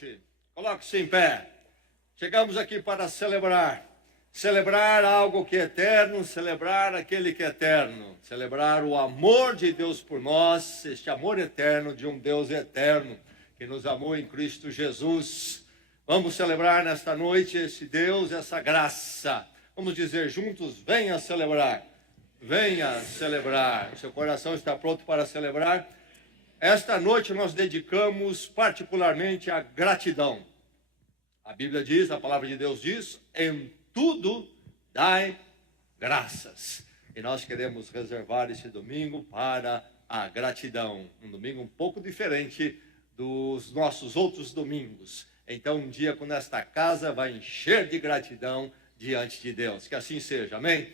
noite. Coloque-se em pé. Chegamos aqui para celebrar. Celebrar algo que é eterno, celebrar aquele que é eterno. Celebrar o amor de Deus por nós, este amor eterno de um Deus eterno, que nos amou em Cristo Jesus. Vamos celebrar nesta noite esse Deus, essa graça. Vamos dizer juntos, venha celebrar. Venha celebrar. Seu coração está pronto para celebrar? Esta noite nós dedicamos particularmente à gratidão. A Bíblia diz, a palavra de Deus diz, em tudo dai graças. E nós queremos reservar esse domingo para a gratidão. Um domingo um pouco diferente dos nossos outros domingos. Então um dia quando esta casa vai encher de gratidão diante de Deus. Que assim seja, amém?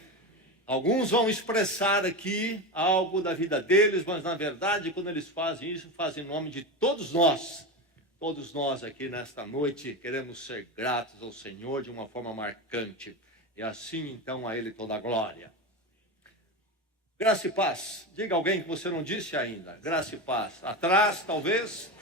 Alguns vão expressar aqui algo da vida deles, mas na verdade, quando eles fazem isso, fazem em nome de todos nós. Todos nós aqui nesta noite queremos ser gratos ao Senhor de uma forma marcante. E assim, então, a Ele toda a glória. Graça e paz. Diga a alguém que você não disse ainda. Graça e paz. Atrás, talvez.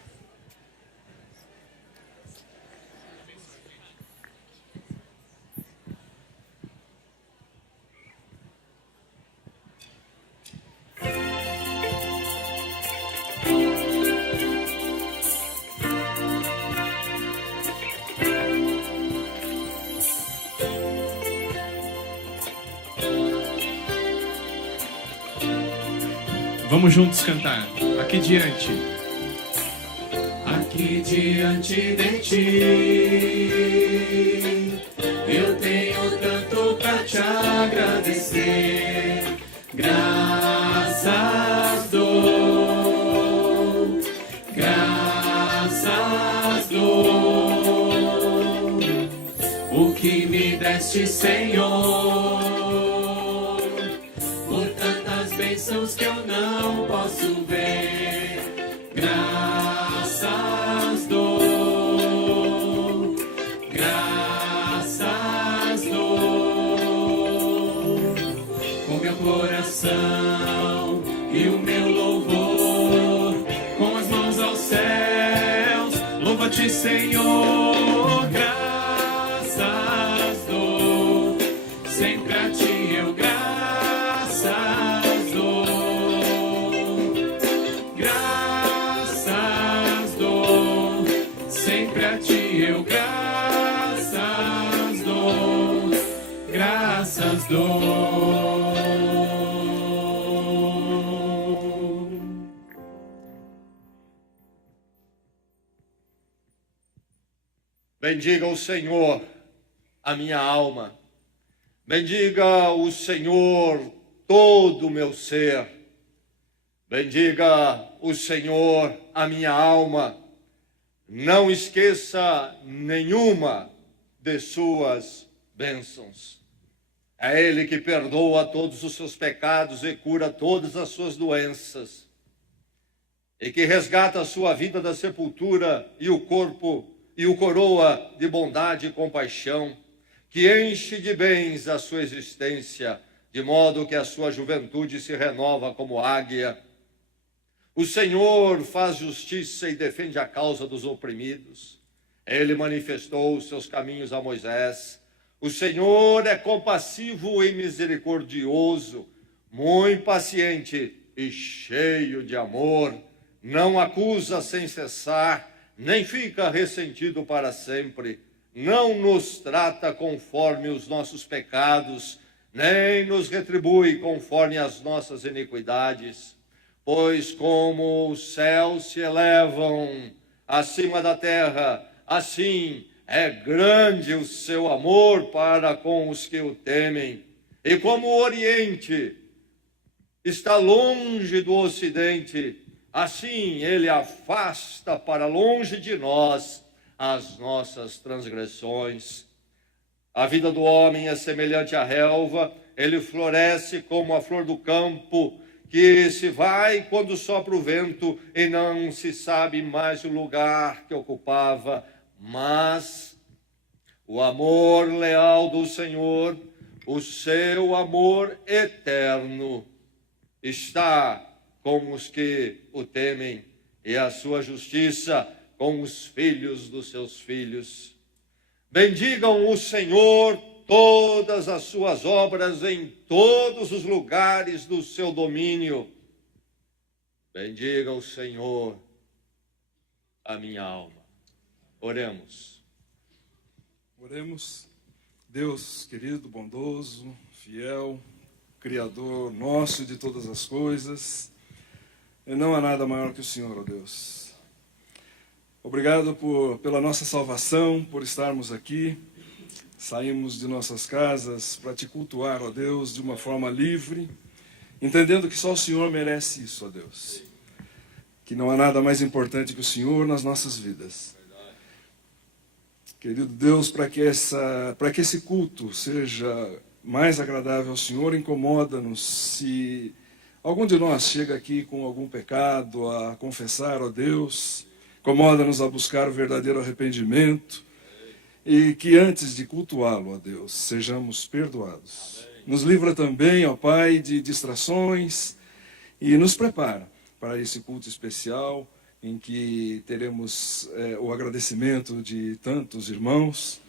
Vamos juntos cantar. Aqui diante. Aqui diante de ti, eu tenho tanto pra te agradecer. Graças dou, graças dou, o que me deste, Senhor. Bênçãos que eu não posso ver, graças dou, graças dou, com meu coração e o meu louvor, com as mãos aos céus, louva-te, Senhor, graças dou, sempre a ti eu graças. Eu graças dou, graças dou. Bendiga o Senhor, a minha alma. Bendiga o Senhor, todo o meu ser. Bendiga o Senhor, a minha alma. Não esqueça nenhuma de suas bênçãos. É Ele que perdoa todos os seus pecados e cura todas as suas doenças. E que resgata a sua vida da sepultura e o corpo e o coroa de bondade e compaixão. Que enche de bens a sua existência, de modo que a sua juventude se renova como águia. O Senhor faz justiça e defende a causa dos oprimidos. Ele manifestou os seus caminhos a Moisés. O Senhor é compassivo e misericordioso, muito paciente e cheio de amor. Não acusa sem cessar, nem fica ressentido para sempre. Não nos trata conforme os nossos pecados, nem nos retribui conforme as nossas iniquidades. Pois como os céus se elevam acima da terra, assim é grande o seu amor para com os que o temem. E como o Oriente está longe do Ocidente, assim ele afasta para longe de nós as nossas transgressões. A vida do homem é semelhante à relva, ele floresce como a flor do campo, que se vai quando sopra o vento e não se sabe mais o lugar que ocupava, mas o amor leal do Senhor, o seu amor eterno, está com os que o temem, e a sua justiça com os filhos dos seus filhos. Bendigam o Senhor todas as suas obras em todos os lugares do seu domínio. Bendiga o Senhor a minha alma. Oremos. Oremos. Deus querido, bondoso, fiel, Criador nosso de todas as coisas, e não há nada maior que o Senhor, ó Deus. Obrigado pela nossa salvação, por estarmos aqui. Saímos de nossas casas para te cultuar, ó Deus, de uma forma livre, entendendo que só o Senhor merece isso, ó Deus. Que não há nada mais importante que o Senhor nas nossas vidas. Querido Deus, para que esse culto seja mais agradável ao Senhor, incomoda-nos se algum de nós chega aqui com algum pecado a confessar, ó Deus, incomoda-nos a buscar o verdadeiro arrependimento e que antes de cultuá-lo, ó Deus, sejamos perdoados. Nos livra também, ó Pai, de distrações e nos prepara para esse culto especial em que teremos o agradecimento de tantos irmãos,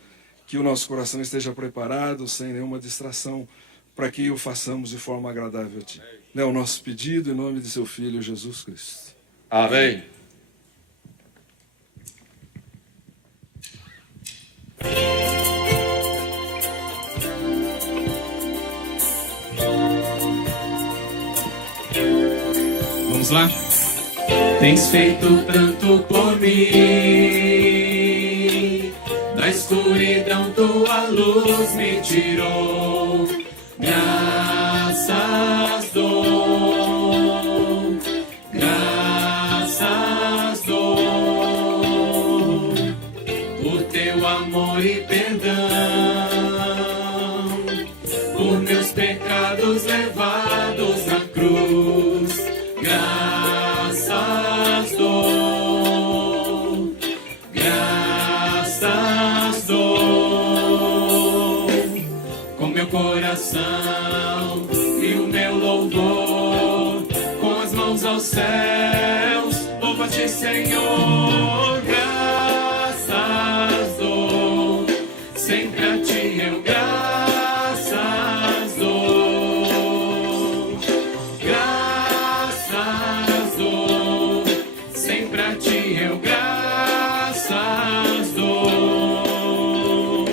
que o nosso coração esteja preparado, sem nenhuma distração, para que o façamos de forma agradável a Ti. É o nosso pedido em nome de Seu Filho, Jesus Cristo. Amém. Vamos lá? Tens feito tanto por mim, da escuridão tua luz me tirou. Graças dou, graças dou, por teu amor e perdão, por meus pecados levados na cruz. Graças dou, graças dou, com meu coração e o meu louvor, com as mãos aos céus, louva-te, Senhor. Graças dou, sempre a ti eu graças dou. Graças dou, sempre a ti eu graças dou.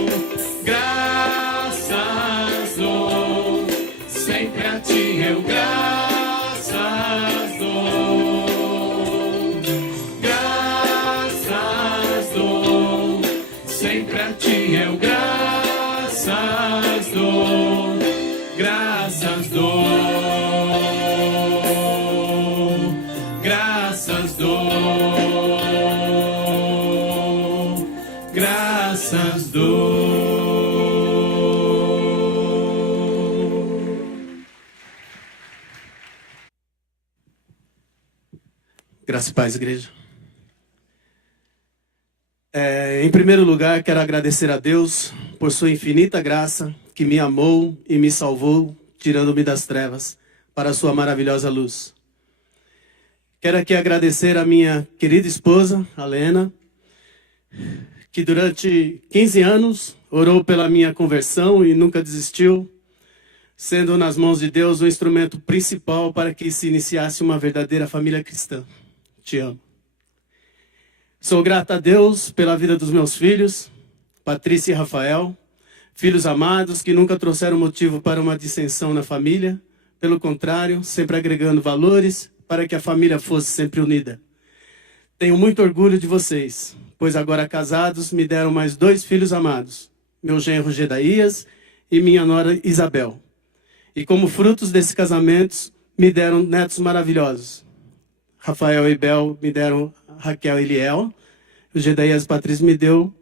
Graças dou, sempre a ti eu graças dou. Graças dou, sempre a ti eu graças dou. Graças dou, graças dou, graças dou. Graça e paz, igreja. Em primeiro lugar, quero agradecer a Deus por sua infinita graça, que me amou e me salvou, tirando-me das trevas para a sua maravilhosa luz. Quero aqui agradecer a minha querida esposa, a Lena, que durante 15 anos orou pela minha conversão e nunca desistiu, sendo nas mãos de Deus o instrumento principal para que se iniciasse uma verdadeira família cristã. Te amo. Sou grato a Deus pela vida dos meus filhos, Patrícia e Rafael, filhos amados que nunca trouxeram motivo para uma dissensão na família, pelo contrário, sempre agregando valores para que a família fosse sempre unida. Tenho muito orgulho de vocês, pois agora casados me deram mais 2 filhos amados, meu genro Gedaías e minha nora Isabel. E como frutos desses casamentos, me deram netos maravilhosos. Rafael e Bel me deram Raquel e Liel, o Gedaías e Patrícia me deu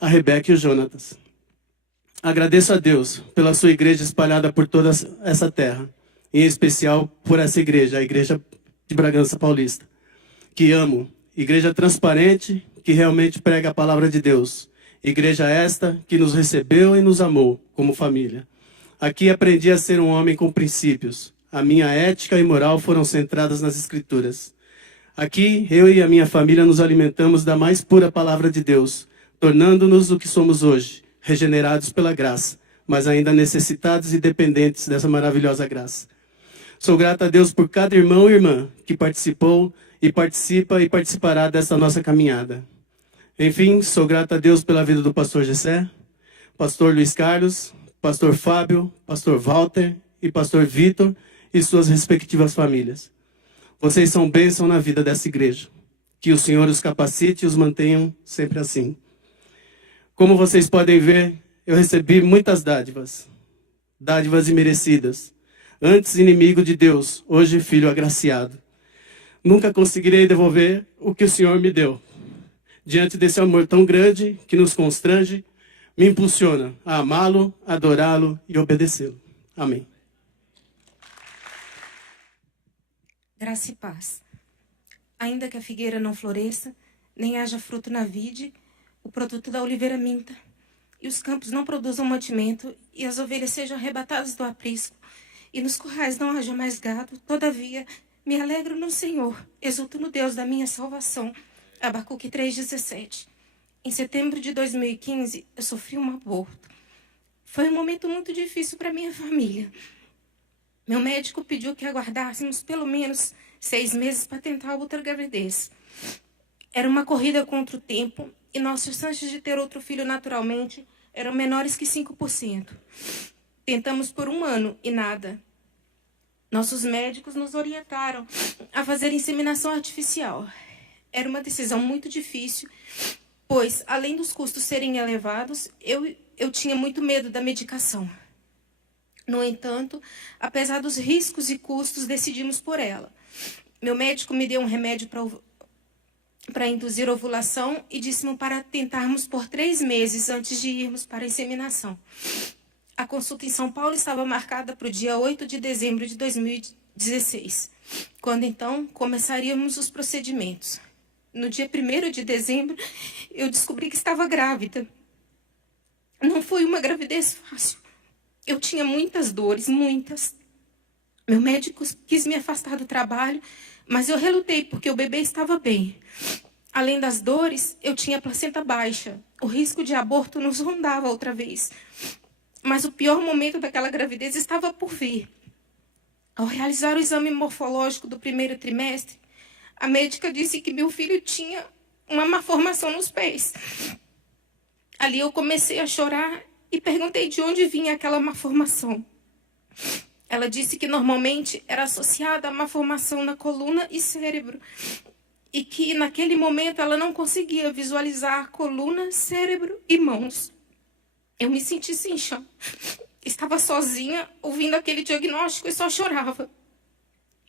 a Rebeca e o Jonatas. Agradeço a Deus pela sua igreja espalhada por toda essa terra, em especial por essa igreja, a igreja de Bragança Paulista, que amo, igreja transparente, que realmente prega a palavra de Deus, igreja esta que nos recebeu e nos amou como família. Aqui aprendi a ser um homem com princípios, a minha ética e moral foram centradas nas Escrituras. Aqui, eu e a minha família nos alimentamos da mais pura palavra de Deus, tornando-nos o que somos hoje, regenerados pela graça, mas ainda necessitados e dependentes dessa maravilhosa graça. Sou grato a Deus por cada irmão e irmã que participou e participa e participará dessa nossa caminhada. Enfim, sou grato a Deus pela vida do pastor Gessé, pastor Luiz Carlos, pastor Fábio, pastor Walter e pastor Vitor e suas respectivas famílias. Vocês são bênção na vida dessa igreja. Que o Senhor os capacite e os mantenham sempre assim. Como vocês podem ver, eu recebi muitas dádivas. Dádivas imerecidas. Antes inimigo de Deus, hoje filho agraciado. Nunca conseguirei devolver o que o Senhor me deu. Diante desse amor tão grande que nos constrange, me impulsiona a amá-lo, adorá-lo e obedecê-lo. Amém. Graça e paz. Ainda que a figueira não floresça, nem haja fruto na vide, o produto da oliveira minta, e os campos não produzam mantimento, e as ovelhas sejam arrebatadas do aprisco, e nos currais não haja mais gado, todavia me alegro no Senhor, exulto no Deus da minha salvação. Abacuque 3,17. Em setembro de 2015, eu sofri um aborto. Foi um momento muito difícil para minha família. Meu médico pediu que aguardássemos pelo menos 6 meses para tentar outra gravidez. Era uma corrida contra o tempo e nossas chances de ter outro filho naturalmente eram menores que 5%. Tentamos por 1 ano e nada. Nossos médicos nos orientaram a fazer inseminação artificial. Era uma decisão muito difícil, pois, além dos custos serem elevados, eu tinha muito medo da medicação. No entanto, apesar dos riscos e custos, decidimos por ela. Meu médico me deu um remédio para induzir ovulação e disse-me para tentarmos por 3 meses antes de irmos para a inseminação. A consulta em São Paulo estava marcada para o dia 8 de dezembro de 2016, quando então começaríamos os procedimentos. No dia 1º de dezembro, eu descobri que estava grávida. Não foi uma gravidez fácil. Eu tinha muitas dores, muitas. Meu médico quis me afastar do trabalho, mas eu relutei porque o bebê estava bem. Além das dores, eu tinha placenta baixa. O risco de aborto nos rondava outra vez. Mas o pior momento daquela gravidez estava por vir. Ao realizar o exame morfológico do 1º trimestre, a médica disse que meu filho tinha uma malformação nos pés. Ali eu comecei a chorar e perguntei de onde vinha aquela malformação. Ela disse que normalmente era associada a malformação na coluna e cérebro, e que naquele momento ela não conseguia visualizar coluna, cérebro e mãos. Eu me senti sem chão. Estava sozinha, ouvindo aquele diagnóstico e só chorava.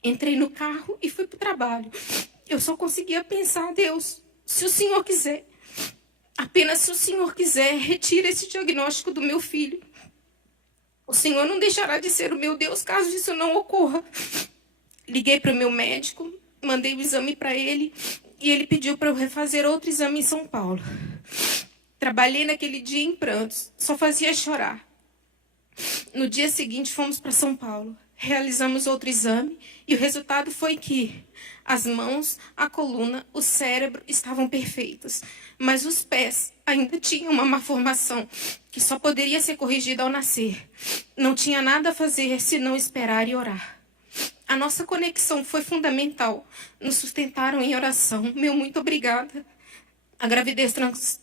Entrei no carro e fui para o trabalho. Eu só conseguia pensar, Deus, se o Senhor quiser, apenas se o Senhor quiser, retira esse diagnóstico do meu filho. O Senhor não deixará de ser o meu Deus caso isso não ocorra. Liguei para o meu médico, mandei o exame para ele e ele pediu para eu refazer outro exame em São Paulo. Trabalhei naquele dia em prantos, só fazia chorar. No dia seguinte fomos para São Paulo, realizamos outro exame e o resultado foi que as mãos, a coluna, o cérebro estavam perfeitos, mas os pés ainda tinham uma malformação que só poderia ser corrigida ao nascer. Não tinha nada a fazer senão esperar e orar. A nossa conexão foi fundamental. Nos sustentaram em oração. Meu muito obrigada. A gravidez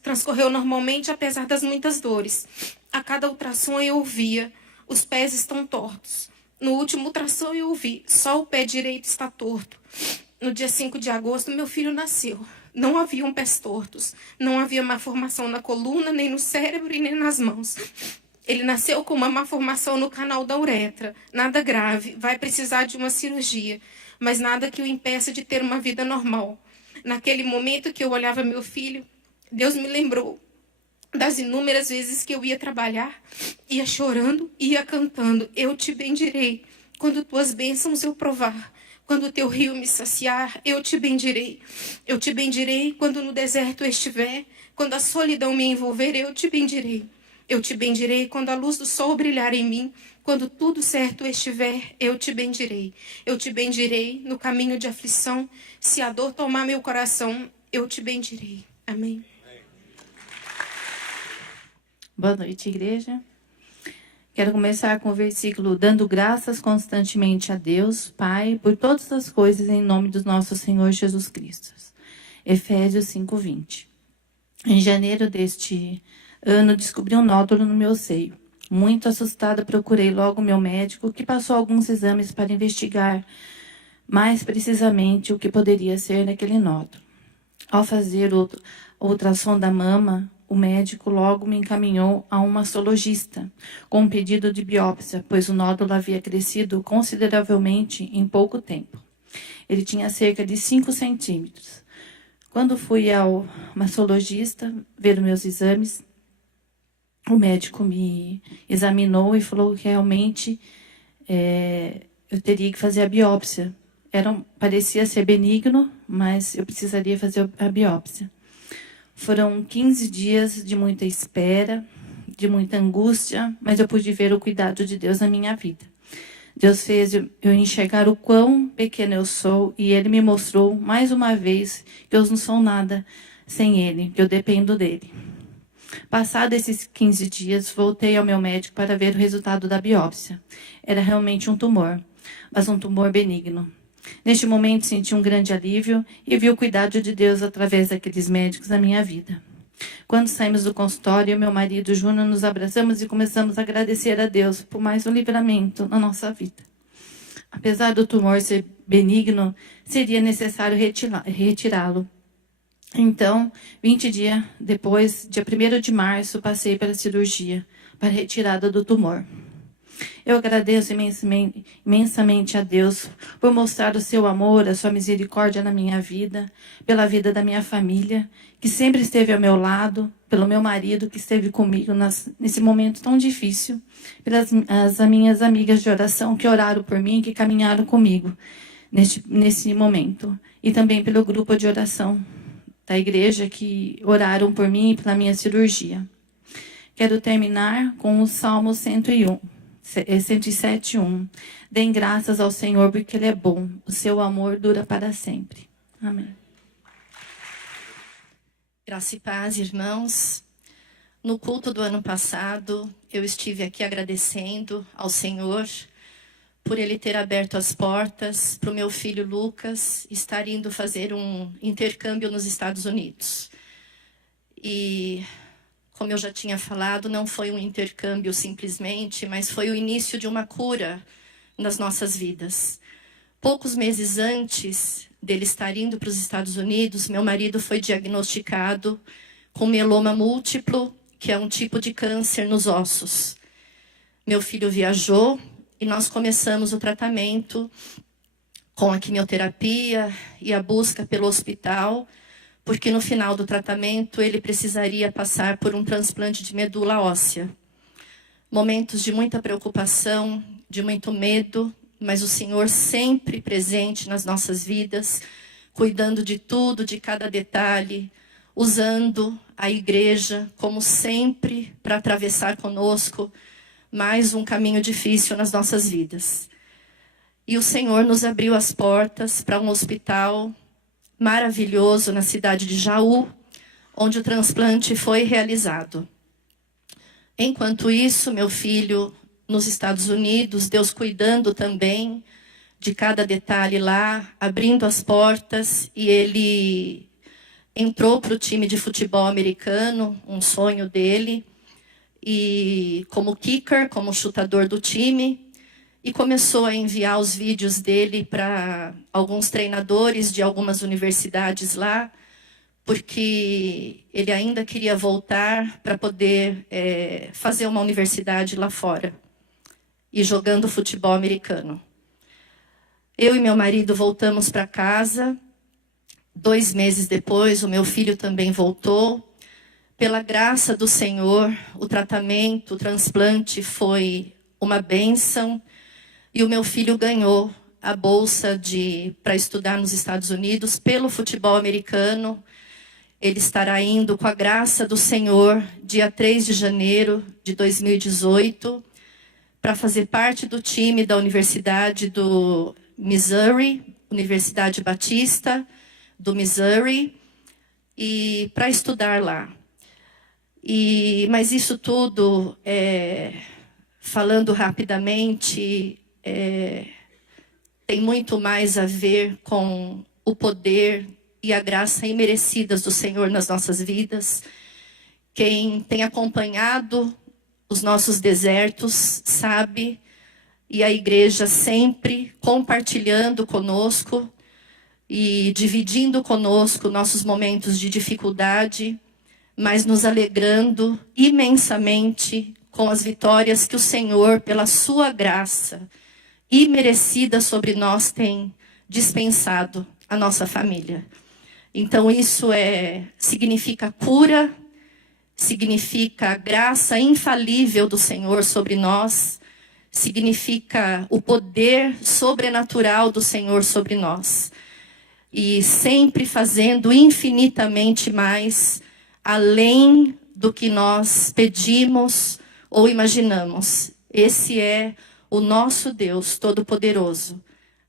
transcorreu normalmente, apesar das muitas dores. A cada ultrassom eu ouvia, os pés estão tortos. No último ultrassom eu ouvi, só o pé direito está torto. No dia 5 de agosto, meu filho nasceu. Não haviam pés tortos, não havia malformação na coluna, nem no cérebro e nem nas mãos. Ele nasceu com uma malformação no canal da uretra. Nada grave, vai precisar de uma cirurgia, mas nada que o impeça de ter uma vida normal. Naquele momento que eu olhava meu filho, Deus me lembrou das inúmeras vezes que eu ia trabalhar, ia chorando, ia cantando. Eu te bendirei quando tuas bênçãos eu provar. Quando teu rio me saciar, eu te bendirei. Eu te bendirei quando no deserto eu estiver. Quando a solidão me envolver, eu te bendirei. eu te bendirei. Quando a luz do sol brilhar em mim, quando tudo certo estiver, eu te bendirei. Eu te bendirei no caminho de aflição. Se a dor tomar meu coração, eu te bendirei. Amém. Boa noite, igreja. Quero começar com o versículo: dando graças constantemente a Deus, Pai, por todas as coisas em nome do nosso Senhor Jesus Cristo. Efésios 5:20. Em janeiro deste ano, descobri um nódulo no meu seio. Muito assustada, procurei logo meu médico, que passou alguns exames para investigar mais precisamente o que poderia ser naquele nódulo. Ao fazer o ultrassom da mama, o médico logo me encaminhou a um mastologista com um pedido de biópsia, pois o nódulo havia crescido consideravelmente em pouco tempo. Ele tinha cerca de 5 centímetros. Quando fui ao mastologista ver meus exames, o médico me examinou e falou que realmente eu teria que fazer a biópsia. Parecia ser benigno, mas eu precisaria fazer a biópsia. Foram 15 dias de muita espera, de muita angústia, mas eu pude ver o cuidado de Deus na minha vida. Deus fez eu enxergar o quão pequeno eu sou e Ele me mostrou mais uma vez que eu não sou nada sem Ele, que eu dependo dEle. Passados esses 15 dias, voltei ao meu médico para ver o resultado da biópsia. Era realmente um tumor, mas um tumor benigno. Neste momento, senti um grande alívio e vi o cuidado de Deus através daqueles médicos na minha vida. Quando saímos do consultório, eu e meu marido Júnior nos abraçamos e começamos a agradecer a Deus por mais um livramento na nossa vida. Apesar do tumor ser benigno, seria necessário retirá-lo. Então, 20 dias depois, dia 1º de março, passei pela cirurgia para a retirada do tumor. Eu agradeço imensamente a Deus por mostrar o seu amor, a sua misericórdia na minha vida, pela vida da minha família, que sempre esteve ao meu lado, pelo meu marido, que esteve comigo nesse momento tão difícil, pelas minhas amigas de oração que oraram por mim, que caminharam comigo nesse momento, e também pelo grupo de oração da igreja que oraram por mim e pela minha cirurgia. Quero terminar com o Salmo 107:1. Deem graças ao Senhor porque Ele é bom, o seu amor dura para sempre. Amém. Graça e paz, irmãos. No culto do ano passado, eu estive aqui agradecendo ao Senhor por Ele ter aberto as portas para o meu filho Lucas estar indo fazer um intercâmbio nos Estados Unidos. E, como eu já tinha falado, não foi um intercâmbio simplesmente, mas foi o início de uma cura nas nossas vidas. Poucos meses antes dele estar indo para os Estados Unidos, meu marido foi diagnosticado com mieloma múltiplo, que é um tipo de câncer nos ossos. Meu filho viajou e nós começamos o tratamento com a quimioterapia e a busca pelo hospital, porque no final do tratamento ele precisaria passar por um transplante de medula óssea. Momentos de muita preocupação, de muito medo, mas o Senhor sempre presente nas nossas vidas, cuidando de tudo, de cada detalhe, usando a igreja como sempre para atravessar conosco mais um caminho difícil nas nossas vidas. E o Senhor nos abriu as portas para um hospital maravilhoso na cidade de Jaú, onde o transplante foi realizado. Enquanto isso, meu filho nos Estados Unidos, Deus cuidando também de cada detalhe lá, abrindo as portas, e ele entrou para o time de futebol americano, um sonho dele, e como kicker, como chutador do time, e começou a enviar os vídeos dele para alguns treinadores de algumas universidades lá, porque ele ainda queria voltar para poder fazer uma universidade lá fora, e jogando futebol americano. Eu e meu marido voltamos para casa. 2 meses depois, o meu filho também voltou. Pela graça do Senhor, o tratamento, o transplante foi uma bênção. E o meu filho ganhou a bolsa para estudar nos Estados Unidos pelo futebol americano. Ele estará indo, com a graça do Senhor, dia 3 de janeiro de 2018, para fazer parte do time da Universidade do Missouri, Universidade Batista do Missouri, e para estudar lá. Mas isso tudo, falando rapidamente, tem muito mais a ver com o poder e a graça imerecidas do Senhor nas nossas vidas. Quem tem acompanhado os nossos desertos sabe, e a igreja sempre compartilhando conosco e dividindo conosco nossos momentos de dificuldade, mas nos alegrando imensamente com as vitórias que o Senhor, pela sua graça imerecida sobre nós, tem dispensado à nossa família. Então isso significa cura, significa a graça infalível do Senhor sobre nós, significa o poder sobrenatural do Senhor sobre nós. E sempre fazendo infinitamente mais, além do que nós pedimos ou imaginamos. Esse é o nosso Deus Todo-Poderoso.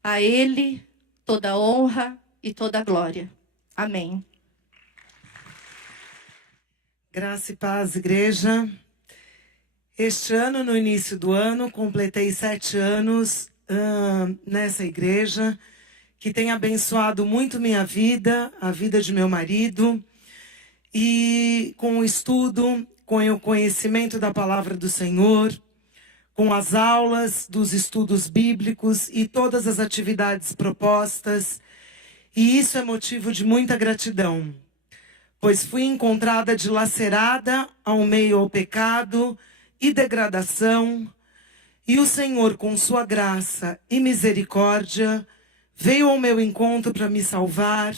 A Ele toda honra e toda glória. Amém. Graça e paz, igreja. Este ano, no início do ano, completei 7 anos nessa igreja, que tem abençoado muito minha vida, a vida de meu marido, e com o estudo, com o conhecimento da palavra do Senhor, com as aulas dos estudos bíblicos e todas as atividades propostas. E isso é motivo de muita gratidão, pois fui encontrada dilacerada ao meio ao pecado e degradação, e o Senhor, com sua graça e misericórdia, veio ao meu encontro para me salvar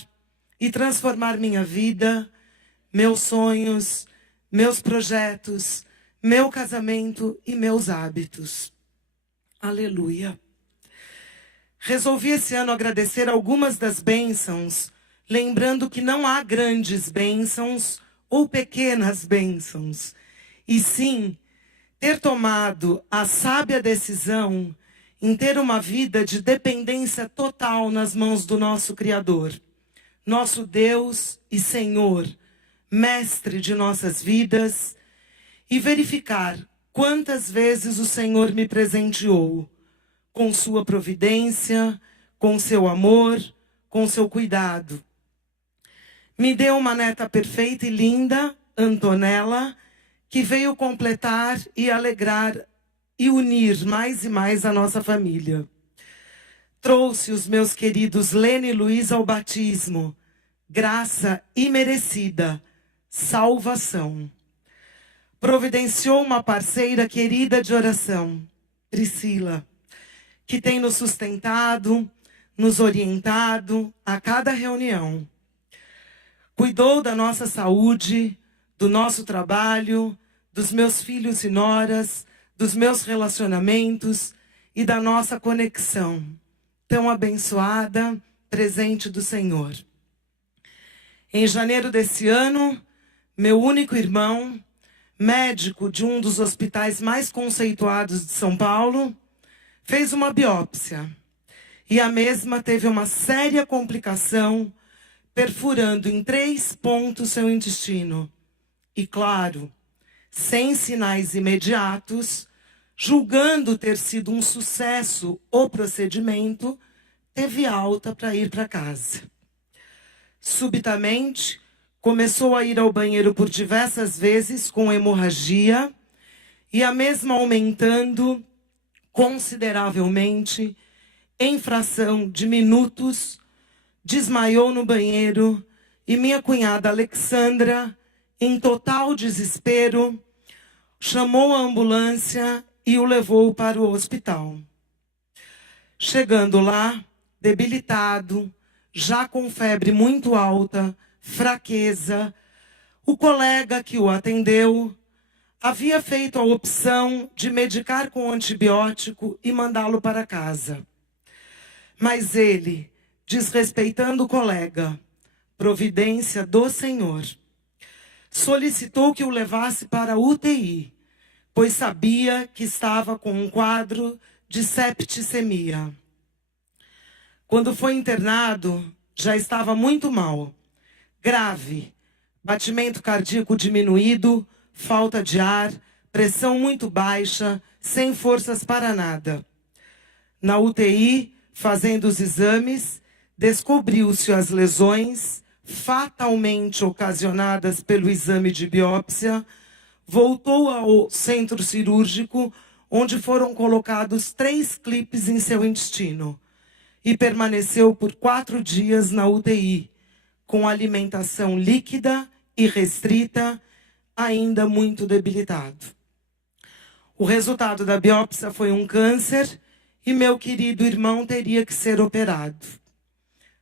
e transformar minha vida, meus sonhos, meus projetos, meu casamento e meus hábitos. Aleluia. Resolvi esse ano agradecer algumas das bênçãos, lembrando que não há grandes bênçãos ou pequenas bênçãos, e sim ter tomado a sábia decisão em ter uma vida de dependência total nas mãos do nosso Criador, nosso Deus e Senhor, Mestre de nossas vidas, e verificar quantas vezes o Senhor me presenteou com sua providência, com seu amor, com seu cuidado. Me deu uma neta perfeita e linda, Antonella, que veio completar e alegrar e unir mais e mais a nossa família. Trouxe os meus queridos Lene e Luiz ao batismo, graça imerecida, salvação. Providenciou uma parceira querida de oração, Priscila, que tem nos sustentado, nos orientado a cada reunião. Cuidou da nossa saúde, do nosso trabalho, dos meus filhos e noras, dos meus relacionamentos e da nossa conexão, tão abençoada, presente do Senhor. Em janeiro desse ano, meu único irmão, médico de um dos hospitais mais conceituados de São Paulo, fez uma biópsia. E a mesma teve uma séria complicação, perfurando em 3 pontos seu intestino. E claro, sem sinais imediatos, julgando ter sido um sucesso o procedimento, teve alta para ir para casa. Subitamente, começou a ir ao banheiro por diversas vezes com hemorragia, e a mesma aumentando consideravelmente, em fração de minutos, desmaiou no banheiro, e minha cunhada Alexandra, em total desespero, chamou a ambulância e o levou para o hospital. Chegando lá, debilitado, já com febre muito alta, fraqueza, o colega que o atendeu havia feito a opção de medicar com antibiótico e mandá-lo para casa. Mas ele, desrespeitando o colega, providência do Senhor. Solicitou que o levasse para a UTI, pois sabia que estava com um quadro de septicemia. Quando foi internado, já estava muito mal, grave, batimento cardíaco diminuído, falta de ar, pressão muito baixa, sem forças para nada. Na UTI, fazendo os exames, descobriu-se as lesões fatalmente ocasionadas pelo exame de biópsia, voltou ao centro cirúrgico, onde foram colocados 3 clipes em seu intestino, e permaneceu por 4 dias na UTI, com alimentação líquida e restrita, ainda muito debilitado. O resultado da biópsia foi um câncer e meu querido irmão teria que ser operado.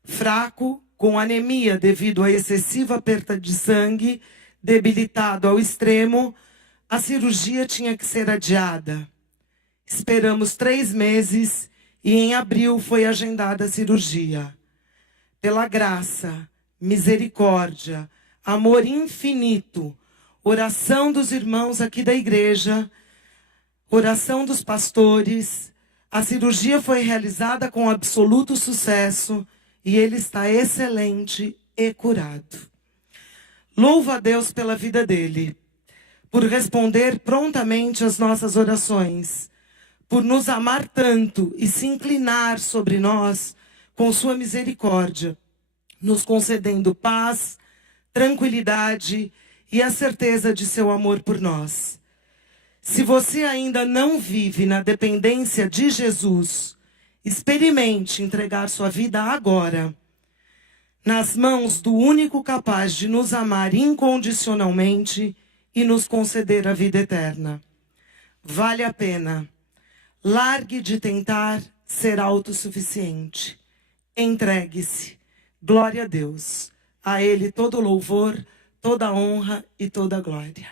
Fraco, com anemia devido à excessiva perda de sangue, debilitado ao extremo, a cirurgia tinha que ser adiada. Esperamos 3 meses e em abril foi agendada a cirurgia. Pela graça, misericórdia, amor infinito, oração dos irmãos aqui da igreja, oração dos pastores, a cirurgia foi realizada com absoluto sucesso e ele está excelente e curado. Louvo a Deus pela vida dele, por responder prontamente às nossas orações, por nos amar tanto e se inclinar sobre nós com sua misericórdia, nos concedendo paz, tranquilidade e a certeza de seu amor por nós. Se você ainda não vive na dependência de Jesus, experimente entregar sua vida agora, nas mãos do único capaz de nos amar incondicionalmente e nos conceder a vida eterna. Vale a pena. Largue de tentar ser autossuficiente. Entregue-se. Glória a Deus. A Ele todo louvor, toda honra e toda glória.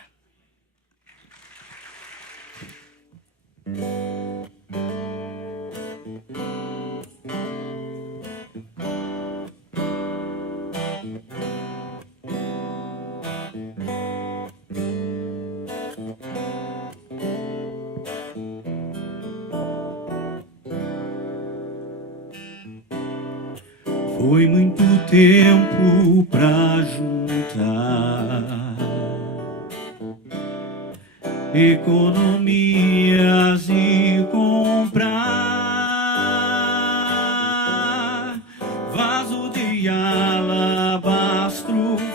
Foi muito tempo pra juntar economias e comprar vaso de alabastro,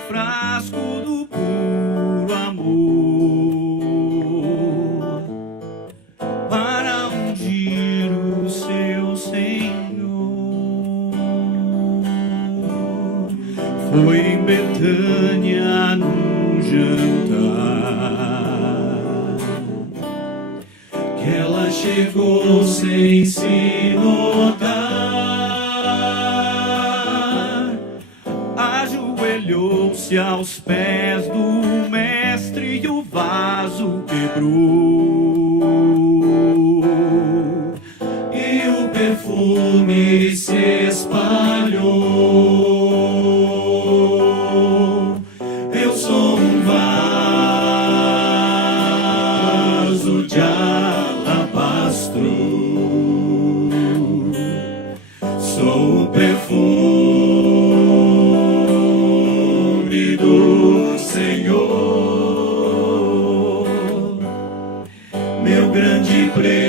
frasco do puro amor, para ungir o seu Senhor. Foi em Betânia num jantar que ela chegou sem se notar, ajoelhou-se aos pés do mestre e o vaso quebrou e o perfume se espalhou. Eu sou um vaso de alabastro, sou o perfume do Senhor, meu grande preço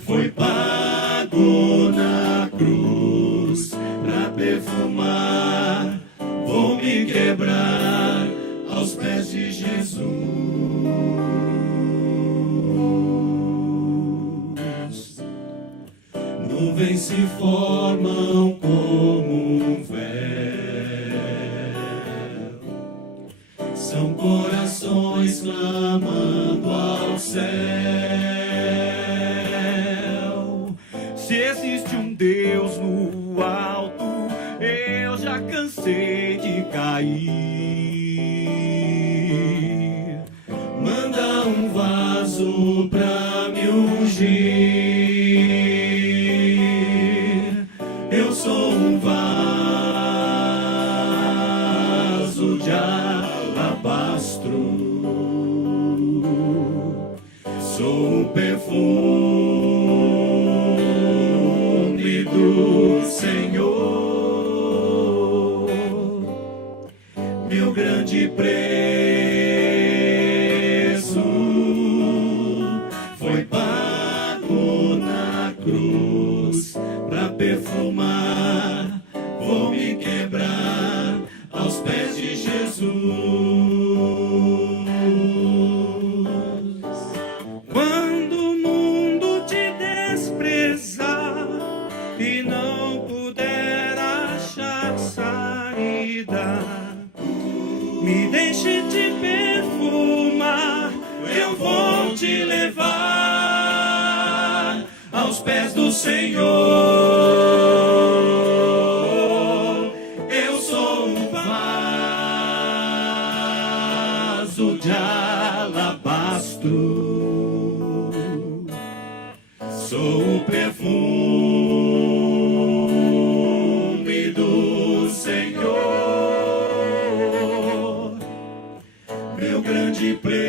foi pago na cruz pra perfumar. Vou me quebrar aos pés de Jesus. Nuvens se formam como um véu, são corações clamando ao céu. Se existe um Deus no alto, eu já cansei de cair. Manda um vaso pra me ungir, Sou o perfume do Senhor, meu grande preço foi pago na cruz pra perfumar. Vou me quebrar aos pés de Jesus. Quando o mundo te desprezar e não puder achar saída, me deixe te perfumar, eu vou te levar aos pés do Senhor. Eu sou um vaso de alabastro, sou o perfume do Senhor, meu grande preço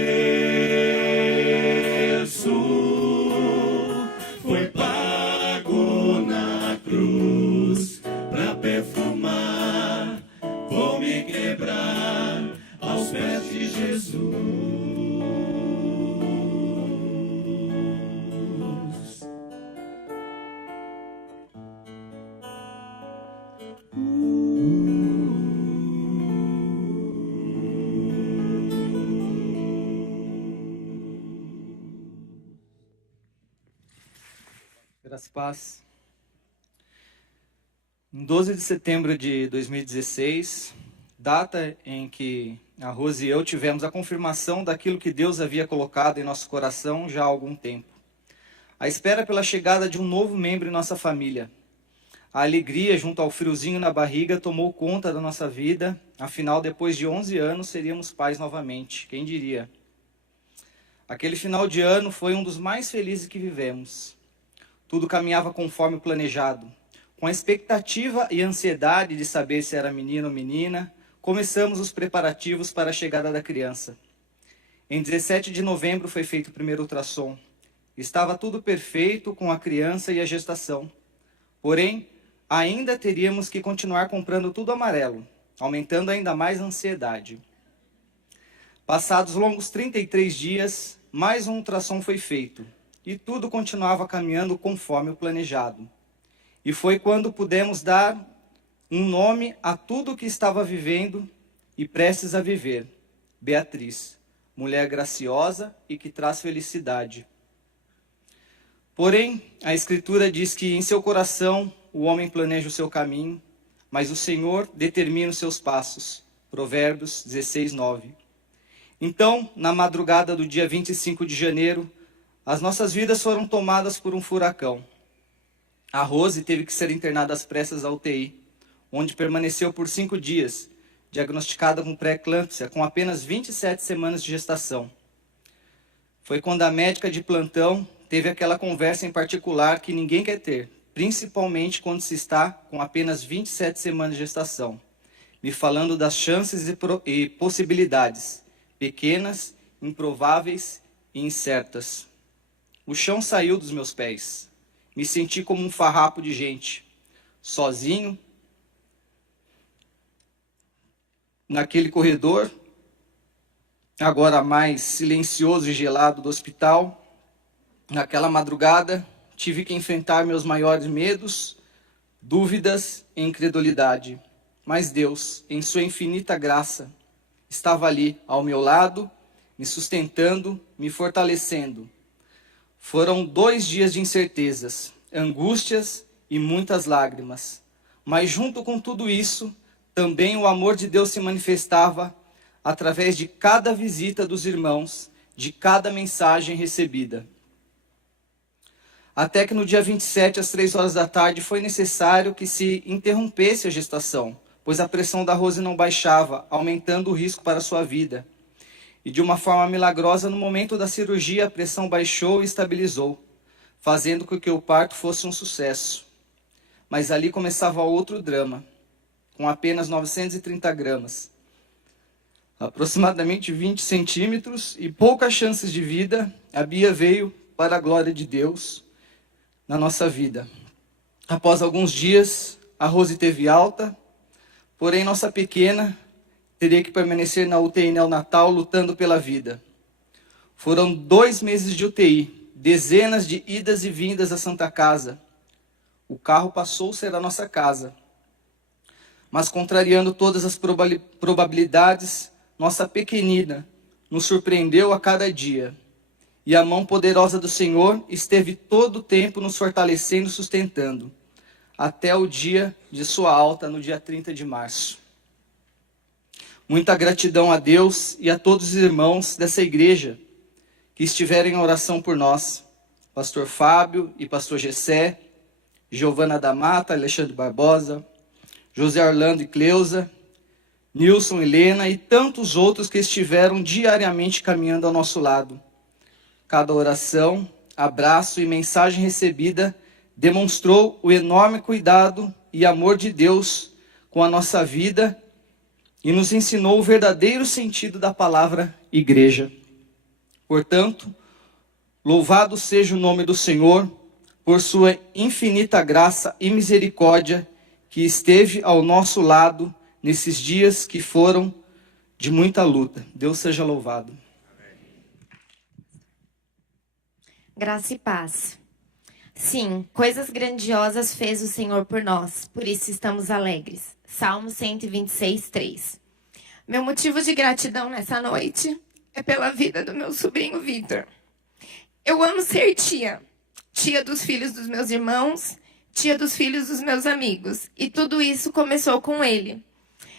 foi pago na cruz pra perfumar. Vou me quebrar aos pés de Jesus. Graças e paz. Em 12 de setembro de 2016, data em que a Rose e eu tivemos a confirmação daquilo que Deus havia colocado em nosso coração já há algum tempo. A espera pela chegada de um novo membro em nossa família. A alegria junto ao friozinho na barriga tomou conta da nossa vida, afinal, depois de 11 anos, seríamos pais novamente, quem diria? Aquele final de ano foi um dos mais felizes que vivemos. Tudo caminhava conforme o planejado. Com a expectativa e ansiedade de saber se era menino ou menina, começamos os preparativos para a chegada da criança. Em 17 de novembro foi feito o primeiro ultrassom. Estava tudo perfeito com a criança e a gestação. Porém, ainda teríamos que continuar comprando tudo amarelo, aumentando ainda mais a ansiedade. Passados longos 33 dias, mais um ultrassom foi feito. E tudo continuava caminhando conforme o planejado. E foi quando pudemos dar um nome a tudo que estava vivendo e prestes a viver. Beatriz, mulher graciosa e que traz felicidade. Porém, a Escritura diz que em seu coração o homem planeja o seu caminho, mas o Senhor determina os seus passos. Provérbios 16, 9. Então, na madrugada do dia 25 de janeiro, as nossas vidas foram tomadas por um furacão. A Rose teve que ser internada às pressas à UTI, onde permaneceu por 5 dias, diagnosticada com pré-eclâmpsia, com apenas 27 semanas de gestação. Foi quando a médica de plantão teve aquela conversa em particular que ninguém quer ter, principalmente quando se está com apenas 27 semanas de gestação, me falando das chances e possibilidades, pequenas, improváveis e incertas. O chão saiu dos meus pés. Me senti como um farrapo de gente, sozinho, naquele corredor, agora mais silencioso e gelado do hospital. Naquela madrugada, tive que enfrentar meus maiores medos, dúvidas e incredulidade. Mas Deus, em sua infinita graça, estava ali ao meu lado, me sustentando, me fortalecendo. Foram 2 dias de incertezas, angústias e muitas lágrimas. Mas junto com tudo isso, também o amor de Deus se manifestava através de cada visita dos irmãos, de cada mensagem recebida. Até que no dia 27, às 3 horas da tarde, foi necessário que se interrompesse a gestação, pois a pressão da Rose não baixava, aumentando o risco para a sua vida. E de uma forma milagrosa, no momento da cirurgia, a pressão baixou e estabilizou, fazendo com que o parto fosse um sucesso. Mas ali começava outro drama, com apenas 930 gramas, aproximadamente 20 centímetros e poucas chances de vida. a Bia veio para a glória de Deus na nossa vida. Após alguns dias, a Rose teve alta, porém nossa pequena teria que permanecer na UTI neonatal lutando pela vida. Foram 2 meses de UTI, dezenas de idas e vindas à Santa Casa. O carro passou a ser a nossa casa. Mas contrariando todas as probabilidades, nossa pequenina nos surpreendeu a cada dia. E a mão poderosa do Senhor esteve todo o tempo nos fortalecendo e sustentando, até o dia de sua alta, no dia 30 de março. Muita gratidão a Deus e a todos os irmãos dessa igreja que estiveram em oração por nós. Pastor Fábio e Pastor Gessé, Giovana da Mata, Alexandre Barbosa, José Orlando e Cleusa, Nilson e Helena e tantos outros que estiveram diariamente caminhando ao nosso lado. Cada oração, abraço e mensagem recebida demonstrou o enorme cuidado e amor de Deus com a nossa vida e nos ensinou o verdadeiro sentido da palavra igreja. Portanto, louvado seja o nome do Senhor por sua infinita graça e misericórdia que esteve ao nosso lado nesses dias que foram de muita luta. Deus seja louvado. Graça e paz. Sim, coisas grandiosas fez o Senhor por nós, por isso estamos alegres. Salmo 126, 3. Meu motivo de gratidão nessa noite é pela vida do meu sobrinho Vitor. Eu amo ser tia, tia dos filhos dos meus irmãos, tia dos filhos dos meus amigos, e tudo isso começou com ele.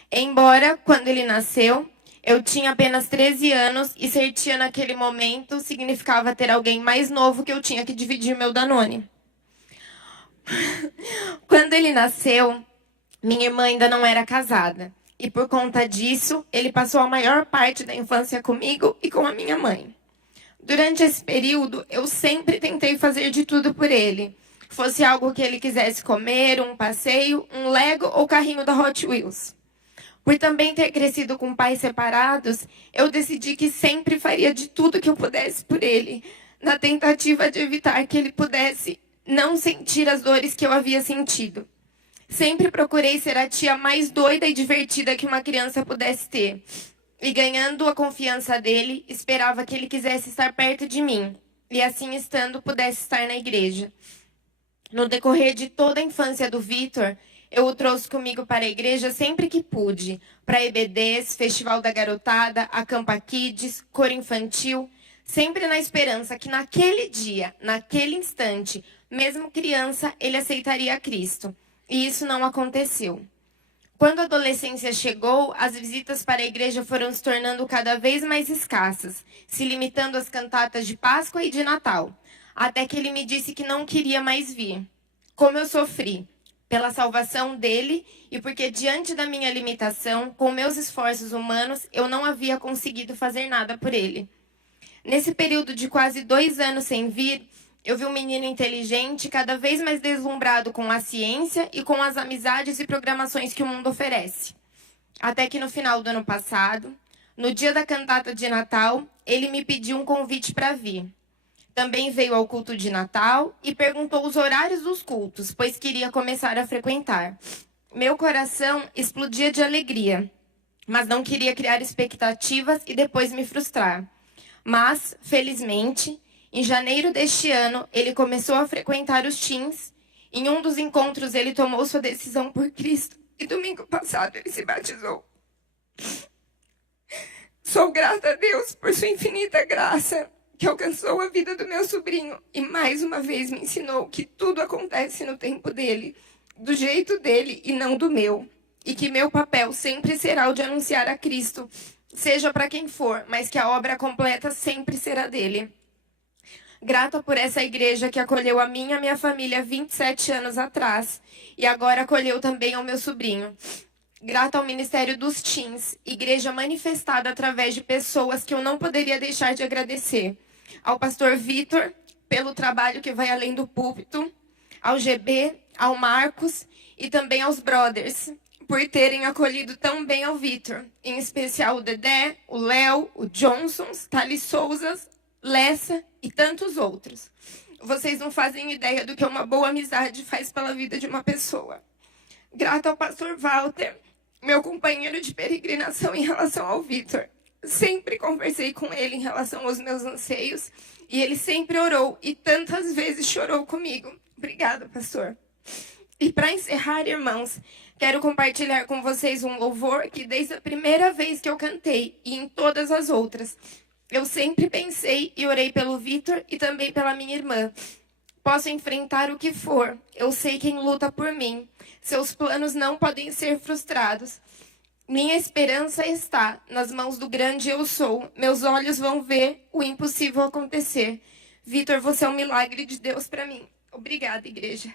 Embora, quando ele nasceu, eu tinha apenas 13 anos e ser tia naquele momento significava ter alguém mais novo que eu tinha que dividir meu Danone. Quando ele nasceu, minha irmã ainda não era casada. E por conta disso, ele passou a maior parte da infância comigo e com a minha mãe. Durante esse período, eu sempre tentei fazer de tudo por ele. Fosse algo que ele quisesse comer, um passeio, um Lego ou carrinho da Hot Wheels. Por também ter crescido com pais separados, eu decidi que sempre faria de tudo que eu pudesse por ele, na tentativa de evitar que ele pudesse não sentir as dores que eu havia sentido. Sempre procurei ser a tia mais doida e divertida que uma criança pudesse ter. E ganhando a confiança dele, esperava que ele quisesse estar perto de mim. E assim estando, pudesse estar na igreja. No decorrer de toda a infância do Vitor, eu o trouxe comigo para a igreja sempre que pude. Para EBDs, Festival da Garotada, Acampa Kids, coro infantil. Sempre na esperança que naquele dia, naquele instante, mesmo criança, ele aceitaria Cristo. E isso não aconteceu. Quando a adolescência chegou, as visitas para a igreja foram se tornando cada vez mais escassas, se limitando às cantatas de Páscoa e de Natal, até que ele me disse que não queria mais vir. Como eu sofri, pela salvação dele e porque diante da minha limitação, com meus esforços humanos, eu não havia conseguido fazer nada por ele. Nesse período de quase 2 anos sem vir, eu vi um menino inteligente, cada vez mais deslumbrado com a ciência e com as amizades e programações que o mundo oferece. Até que no final do ano passado, no dia da cantata de Natal, ele me pediu um convite para vir. Também veio ao culto de Natal e perguntou os horários dos cultos, pois queria começar a frequentar. Meu coração explodia de alegria, mas não queria criar expectativas e depois me frustrar. Mas, felizmente, em janeiro deste ano, ele começou a frequentar os teens. Em um dos encontros, ele tomou sua decisão por Cristo. E domingo passado, ele se batizou. Sou grata a Deus por sua infinita graça, que alcançou a vida do meu sobrinho. E mais uma vez me ensinou que tudo acontece no tempo dele, do jeito dele e não do meu. E que meu papel sempre será o de anunciar a Cristo, seja para quem for, mas que a obra completa sempre será dele. Grata por essa igreja que acolheu a mim e a minha família 27 anos atrás e agora acolheu também ao meu sobrinho. Grata ao Ministério dos Teens, igreja manifestada através de pessoas que eu não poderia deixar de agradecer. Ao pastor Vitor, pelo trabalho que vai além do púlpito, ao GB, ao Marcos e também aos brothers, por terem acolhido tão bem ao Vitor, em especial o Dedé, o Léo, o Johnson, Thales Souza, Lessa e tantos outros. Vocês não fazem ideia do que uma boa amizade faz pela vida de uma pessoa. Grato ao pastor Walter, meu companheiro de peregrinação em relação ao Vitor. Sempre conversei com ele em relação aos meus anseios e ele sempre orou e tantas vezes chorou comigo. Obrigada, pastor. E para encerrar, irmãos, quero compartilhar com vocês um louvor que desde a primeira vez que eu cantei e em todas as outras, eu sempre pensei e orei pelo Vitor e também pela minha irmã. Posso enfrentar o que for, eu sei quem luta por mim. Seus planos não podem ser frustrados. Minha esperança está nas mãos do grande eu sou. Meus olhos vão ver o impossível acontecer. Vitor, você é um milagre de Deus para mim. Obrigada, igreja.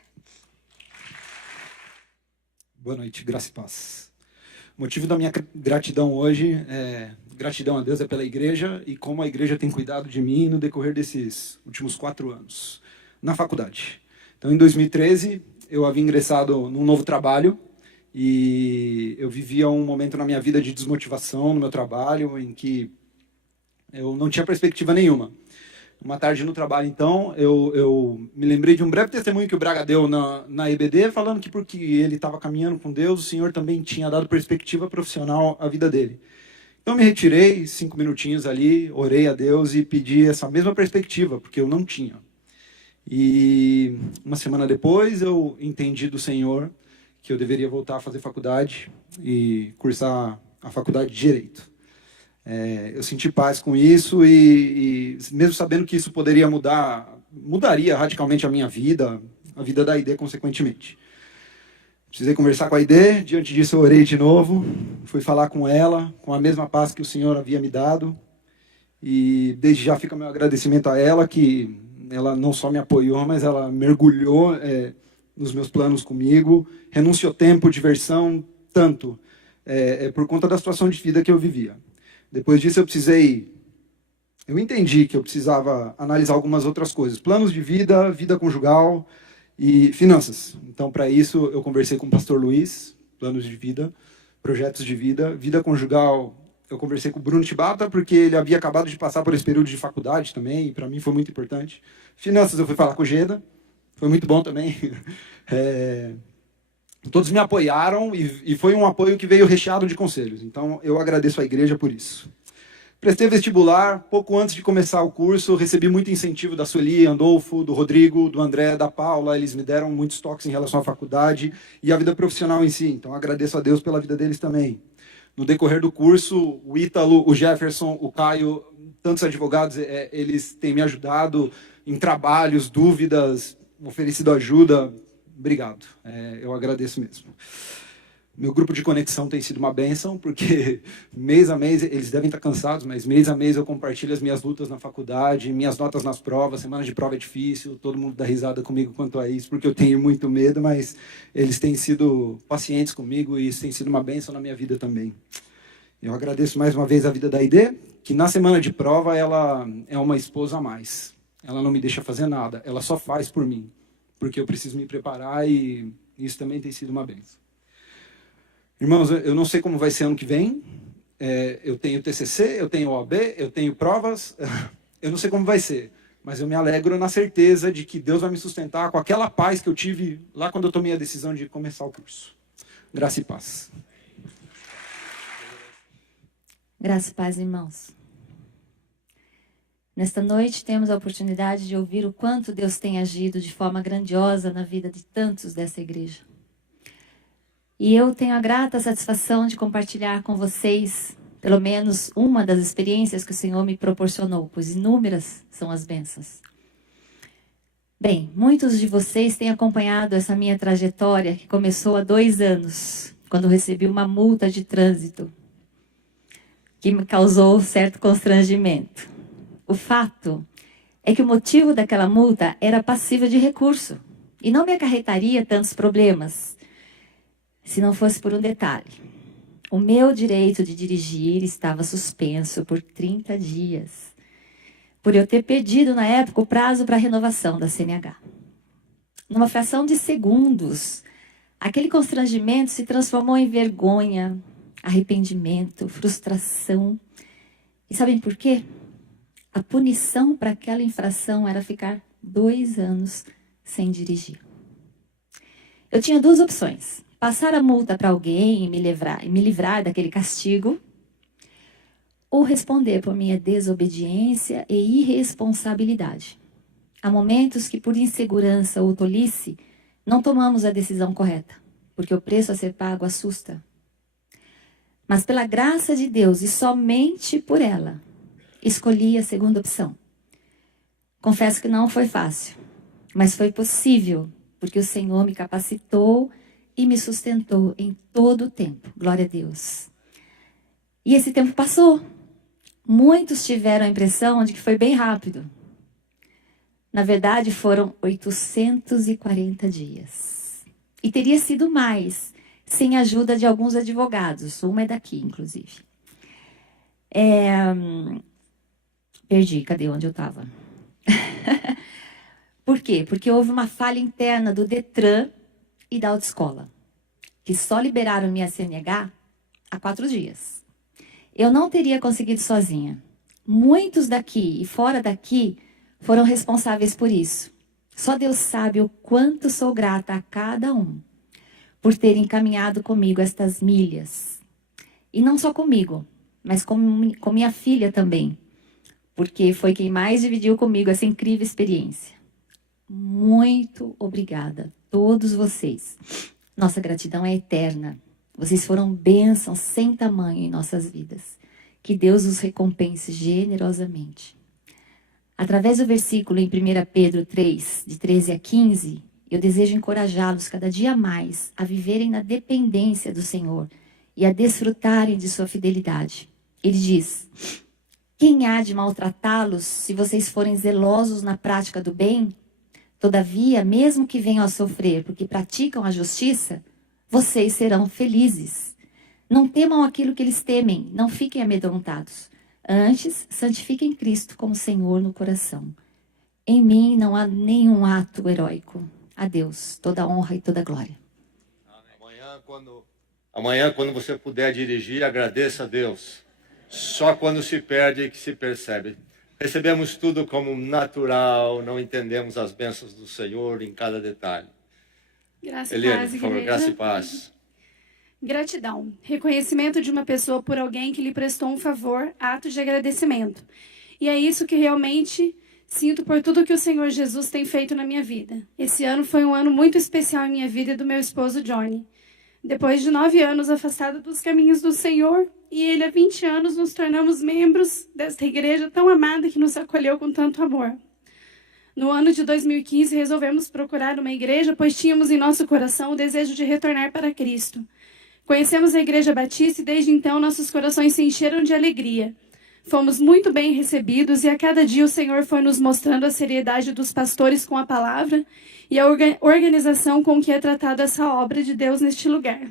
Boa noite, graça e paz. O motivo da minha gratidão hoje é gratidão a Deus é pela igreja e como a igreja tem cuidado de mim no decorrer desses últimos 4 anos na faculdade. Então, em 2013, eu havia ingressado num novo trabalho e eu vivia um momento na minha vida de desmotivação no meu trabalho, em que eu não tinha perspectiva nenhuma. Uma tarde no trabalho, então, eu me lembrei de um breve testemunho que o Braga deu na EBD, falando que porque ele estava caminhando com Deus, o Senhor também tinha dado perspectiva profissional à vida dele. Então, me retirei 5 minutinhos ali, orei a Deus e pedi essa mesma perspectiva, porque eu não tinha. E uma semana depois, eu entendi do Senhor que eu deveria voltar a fazer faculdade e cursar a faculdade de Direito. Eu senti paz com isso e mesmo sabendo que isso poderia mudaria radicalmente a minha vida, a vida da ID, consequentemente. Precisei conversar com a ID, diante disso eu orei de novo, fui falar com ela, com a mesma paz que o Senhor havia me dado, e desde já fica meu agradecimento a ela, que ela não só me apoiou, mas ela mergulhou nos meus planos comigo, renunciou tempo, diversão, tanto, por conta da situação de vida que eu vivia. Depois disso eu entendi que eu precisava analisar algumas outras coisas, planos de vida, vida conjugal e finanças. Então, para isso, eu conversei com o pastor Luiz, planos de vida, projetos de vida, vida conjugal, eu conversei com o Bruno Tibata, porque ele havia acabado de passar por esse período de faculdade também, e para mim foi muito importante. Finanças, eu fui falar com o Geda, foi muito bom também. Todos me apoiaram e foi um apoio que veio recheado de conselhos. Então, eu agradeço à igreja por isso. Prestei vestibular, pouco antes de começar o curso, recebi muito incentivo da Sueli, Andolfo, do Rodrigo, do André, da Paula. Eles me deram muitos toques em relação à faculdade e à vida profissional em si. Então, agradeço a Deus pela vida deles também. No decorrer do curso, o Ítalo, o Jefferson, o Caio, tantos advogados, eles têm me ajudado em trabalhos, dúvidas, oferecido ajuda. Obrigado, eu agradeço mesmo. Meu grupo de conexão tem sido uma bênção, porque mês a mês, eles devem estar cansados, mas mês a mês eu compartilho as minhas lutas na faculdade, minhas notas nas provas, semana de prova é difícil, todo mundo dá risada comigo quanto a isso, porque eu tenho muito medo, mas eles têm sido pacientes comigo e isso tem sido uma bênção na minha vida também. Eu agradeço mais uma vez a vida da ID, que na semana de prova ela é uma esposa a mais. Ela não me deixa fazer nada, ela só faz por mim, porque eu preciso me preparar e isso também tem sido uma bênção. Irmãos, eu não sei como vai ser ano que vem, eu tenho TCC, eu tenho OAB, eu tenho provas, eu não sei como vai ser, mas eu me alegro na certeza de que Deus vai me sustentar com aquela paz que eu tive lá quando eu tomei a decisão de começar o curso. Graça e paz. Graça e paz, irmãos. Nesta noite temos a oportunidade de ouvir o quanto Deus tem agido de forma grandiosa na vida de tantos dessa igreja. E eu tenho a grata satisfação de compartilhar com vocês, pelo menos uma das experiências que o Senhor me proporcionou, pois inúmeras são as bênçãos. Bem, muitos de vocês têm acompanhado essa minha trajetória, que começou há 2 anos, quando recebi uma multa de trânsito, que me causou certo constrangimento. O fato é que o motivo daquela multa era passível de recurso, e não me acarretaria tantos problemas, se não fosse por um detalhe. O meu direito de dirigir estava suspenso por 30 dias, por eu ter pedido na época o prazo para renovação da CNH. Numa fração de segundos, aquele constrangimento se transformou em vergonha, arrependimento, frustração. E sabem por quê? A punição para aquela infração era ficar 2 anos sem dirigir. Eu tinha 2 opções: passar a multa para alguém e me livrar daquele castigo, ou responder por minha desobediência e irresponsabilidade. Há momentos que, por insegurança ou tolice, não tomamos a decisão correta, porque o preço a ser pago assusta. Mas pela graça de Deus e somente por ela, escolhi a segunda opção. Confesso que não foi fácil, mas foi possível, porque o Senhor me capacitou e me sustentou em todo o tempo. Glória a Deus. E esse tempo passou. Muitos tiveram a impressão de que foi bem rápido. Na verdade, foram 840 dias. E teria sido mais, sem a ajuda de alguns advogados. Uma é daqui, inclusive. Perdi, cadê onde eu estava? Por quê? Porque houve uma falha interna do Detran e da autoescola, que só liberaram minha CNH há 4 dias. Eu não teria conseguido sozinha. Muitos daqui e fora daqui foram responsáveis por isso. Só Deus sabe o quanto sou grata a cada um por terem caminhado comigo estas milhas. E não só comigo, mas com minha filha também, porque foi quem mais dividiu comigo essa incrível experiência. Muito obrigada a todos vocês. Nossa gratidão é eterna. Vocês foram bênçãos sem tamanho em nossas vidas. Que Deus os recompense generosamente. Através do versículo em 1 Pedro 3, de 13 a 15, eu desejo encorajá-los cada dia mais a viverem na dependência do Senhor e a desfrutarem de sua fidelidade. Ele diz: quem há de maltratá-los se vocês forem zelosos na prática do bem? Todavia, mesmo que venham a sofrer porque praticam a justiça, vocês serão felizes. Não temam aquilo que eles temem, não fiquem amedrontados. Antes, santifiquem Cristo como Senhor no coração. Em mim não há nenhum ato heróico. A Deus toda honra e toda glória. Amanhã, quando você puder dirigir, agradeça a Deus. Só quando se perde é que se percebe. Recebemos tudo como natural, não entendemos as bênçãos do Senhor em cada detalhe. Graça e Eliane, paz, por favor, igreja. graça e paz. Gratidão. Reconhecimento de uma pessoa por alguém que lhe prestou um favor, ato de agradecimento. E é isso que realmente sinto por tudo que o Senhor Jesus tem feito na minha vida. Esse ano foi um ano muito especial em minha vida e do meu esposo Johnny. Depois de 9 anos afastado dos caminhos do Senhor, e ele há 20 anos nos tornamos membros desta igreja tão amada que nos acolheu com tanto amor. No ano de 2015, resolvemos procurar uma igreja, pois tínhamos em nosso coração o desejo de retornar para Cristo. Conhecemos a Igreja Batista e desde então nossos corações se encheram de alegria. Fomos muito bem recebidos e a cada dia o Senhor foi nos mostrando a seriedade dos pastores com a palavra e a organização com que é tratada essa obra de Deus neste lugar.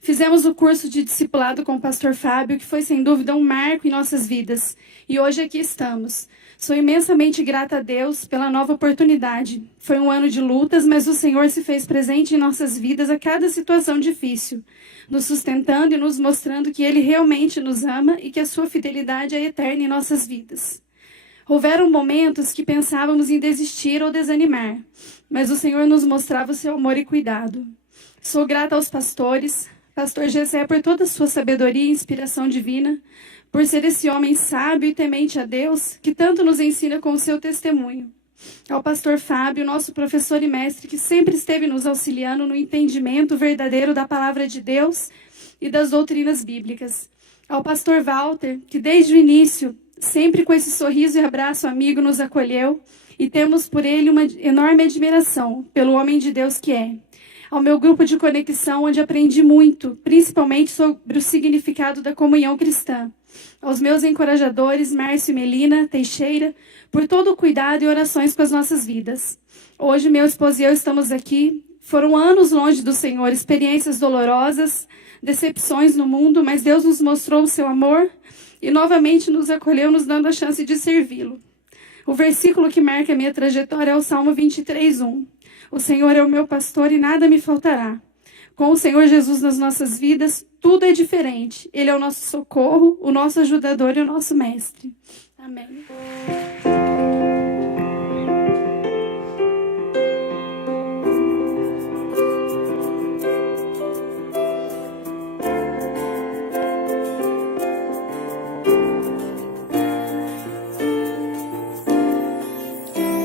Fizemos o curso de discipulado com o pastor Fábio, que foi sem dúvida um marco em nossas vidas. E hoje aqui estamos. Sou imensamente grata a Deus pela nova oportunidade. Foi um ano de lutas, mas o Senhor se fez presente em nossas vidas a cada situação difícil, nos sustentando e nos mostrando que Ele realmente nos ama e que a sua fidelidade é eterna em nossas vidas. Houveram momentos que pensávamos em desistir ou desanimar, mas o Senhor nos mostrava o seu amor e cuidado. Sou grata aos pastores, pastor Gessé, por toda a sua sabedoria e inspiração divina, por ser esse homem sábio e temente a Deus, que tanto nos ensina com o seu testemunho. Ao pastor Fábio, nosso professor e mestre, que sempre esteve nos auxiliando no entendimento verdadeiro da palavra de Deus e das doutrinas bíblicas. Ao pastor Walter, que desde o início, sempre com esse sorriso e abraço amigo, nos acolheu, e temos por ele uma enorme admiração pelo homem de Deus que é. Ao meu grupo de conexão, onde aprendi muito, principalmente sobre o significado da comunhão cristã. Aos meus encorajadores, Márcio e Melina Teixeira, por todo o cuidado e orações com as nossas vidas. Hoje, meu esposo e eu estamos aqui. Foram anos longe do Senhor, experiências dolorosas, decepções no mundo, mas Deus nos mostrou o seu amor e novamente nos acolheu, nos dando a chance de servi-lo. O versículo que marca a minha trajetória é o Salmo 23:1. O Senhor é o meu pastor e nada me faltará. Com o Senhor Jesus nas nossas vidas, tudo é diferente. Ele é o nosso socorro, o nosso ajudador e o nosso mestre. Amém.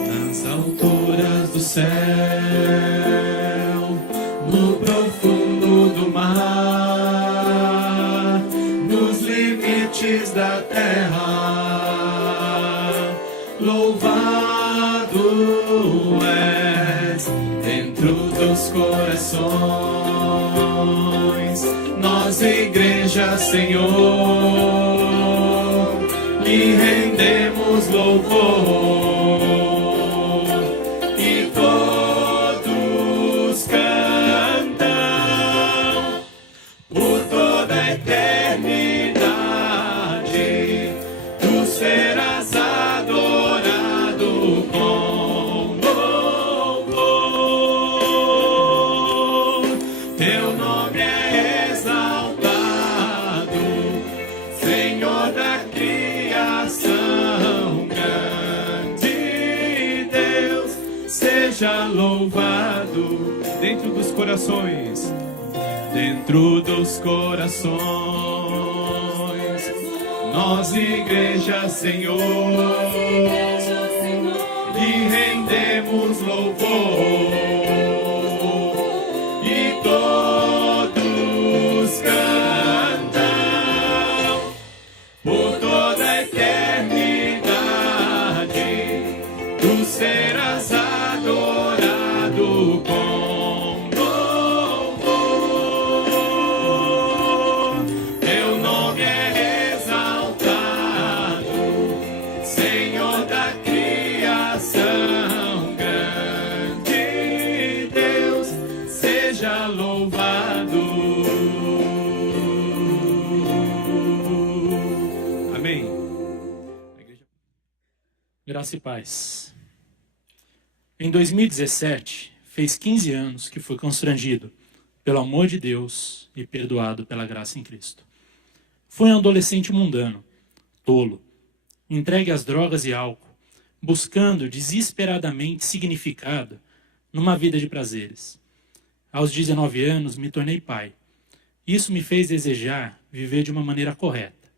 Nas alturas do céu, no profundo do mar, nos limites da terra, louvado és dentro dos corações. Nós, Igreja, Senhor, lhe rendemos louvor. Louvado dentro dos corações, dentro dos corações. Nós, Igreja, Senhor, lhe rendemos louvor e todos cantam por toda a eternidade. Tu serás adorado com louvor. Teu nome é exaltado, Senhor da criação. Grande Deus, seja louvado. Amém. Graça e paz. Em 2017, fez 15 anos que fui constrangido pelo amor de Deus e perdoado pela graça em Cristo. Fui um adolescente mundano, tolo, entregue às drogas e álcool, buscando desesperadamente significado numa vida de prazeres. Aos 19 anos, me tornei pai. Isso me fez desejar viver de uma maneira correta.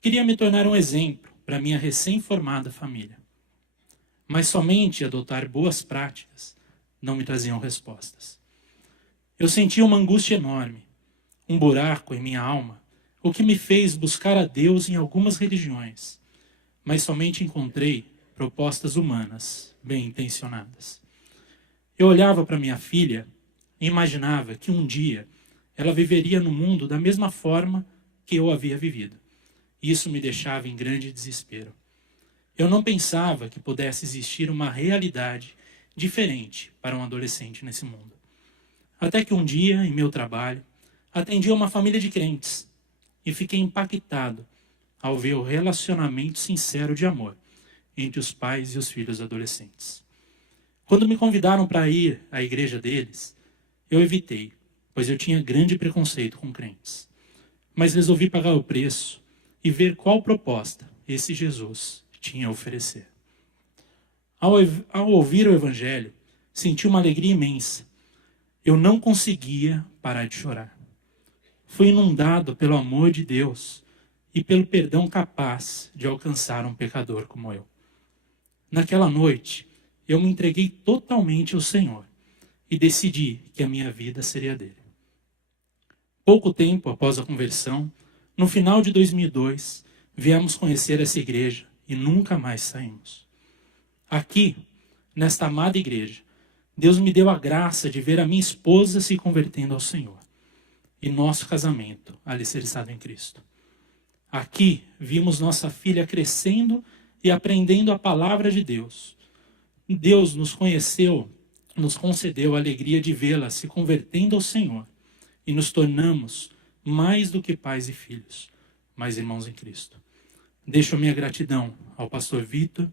Queria me tornar um exemplo para minha recém-formada família. Mas somente adotar boas práticas não me traziam respostas. Eu sentia uma angústia enorme, um buraco em minha alma, o que me fez buscar a Deus em algumas religiões, mas somente encontrei propostas humanas, bem intencionadas. Eu olhava para minha filha e imaginava que um dia ela viveria no mundo da mesma forma que eu havia vivido. Isso me deixava em grande desespero. Eu não pensava que pudesse existir uma realidade diferente para um adolescente nesse mundo. Até que um dia, em meu trabalho, atendi a uma família de crentes e fiquei impactado ao ver o relacionamento sincero de amor entre os pais e os filhos adolescentes. Quando me convidaram para ir à igreja deles, eu evitei, pois eu tinha grande preconceito com crentes. Mas resolvi pagar o preço e ver qual proposta esse Jesus tinha a oferecer. Ao ouvir o Evangelho, senti uma alegria imensa. Eu não conseguia parar de chorar. Fui inundado pelo amor de Deus e pelo perdão capaz de alcançar um pecador como eu. Naquela noite, eu me entreguei totalmente ao Senhor e decidi que a minha vida seria dele. Pouco tempo após a conversão, no final de 2002, viemos conhecer essa igreja e nunca mais saímos. Aqui, nesta amada igreja, Deus me deu a graça de ver a minha esposa se convertendo ao Senhor e nosso casamento alicerçado em Cristo. Aqui, vimos nossa filha crescendo e aprendendo a palavra de Deus. Deus nos concedeu a alegria de vê-la se convertendo ao Senhor e nos tornamos mais do que pais e filhos, mas irmãos em Cristo. Deixo a minha gratidão ao pastor Vitor,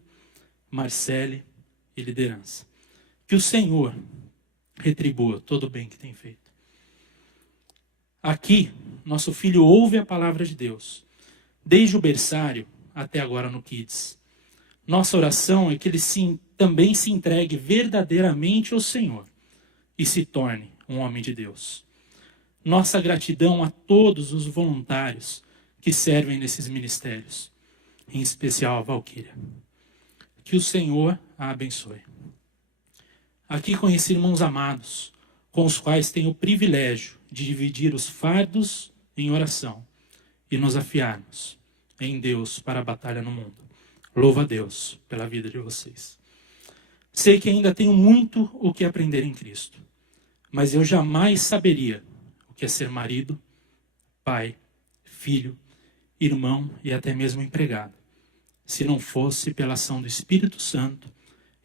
Marcele e liderança. Que o Senhor retribua todo o bem que tem feito. Aqui, nosso filho ouve a palavra de Deus, desde o berçário até agora no Kids. Nossa oração é que ele também se entregue verdadeiramente ao Senhor e se torne um homem de Deus. Nossa gratidão a todos os voluntários que servem nesses ministérios, em especial a Valquíria. Que o Senhor a abençoe. Aqui conheci irmãos amados, com os quais tenho o privilégio de dividir os fardos em oração e nos afiarmos em Deus para a batalha no mundo. Louvo a Deus pela vida de vocês. Sei que ainda tenho muito o que aprender em Cristo, mas eu jamais saberia o que é ser marido, pai, filho, irmão e até mesmo empregado, se não fosse pela ação do Espírito Santo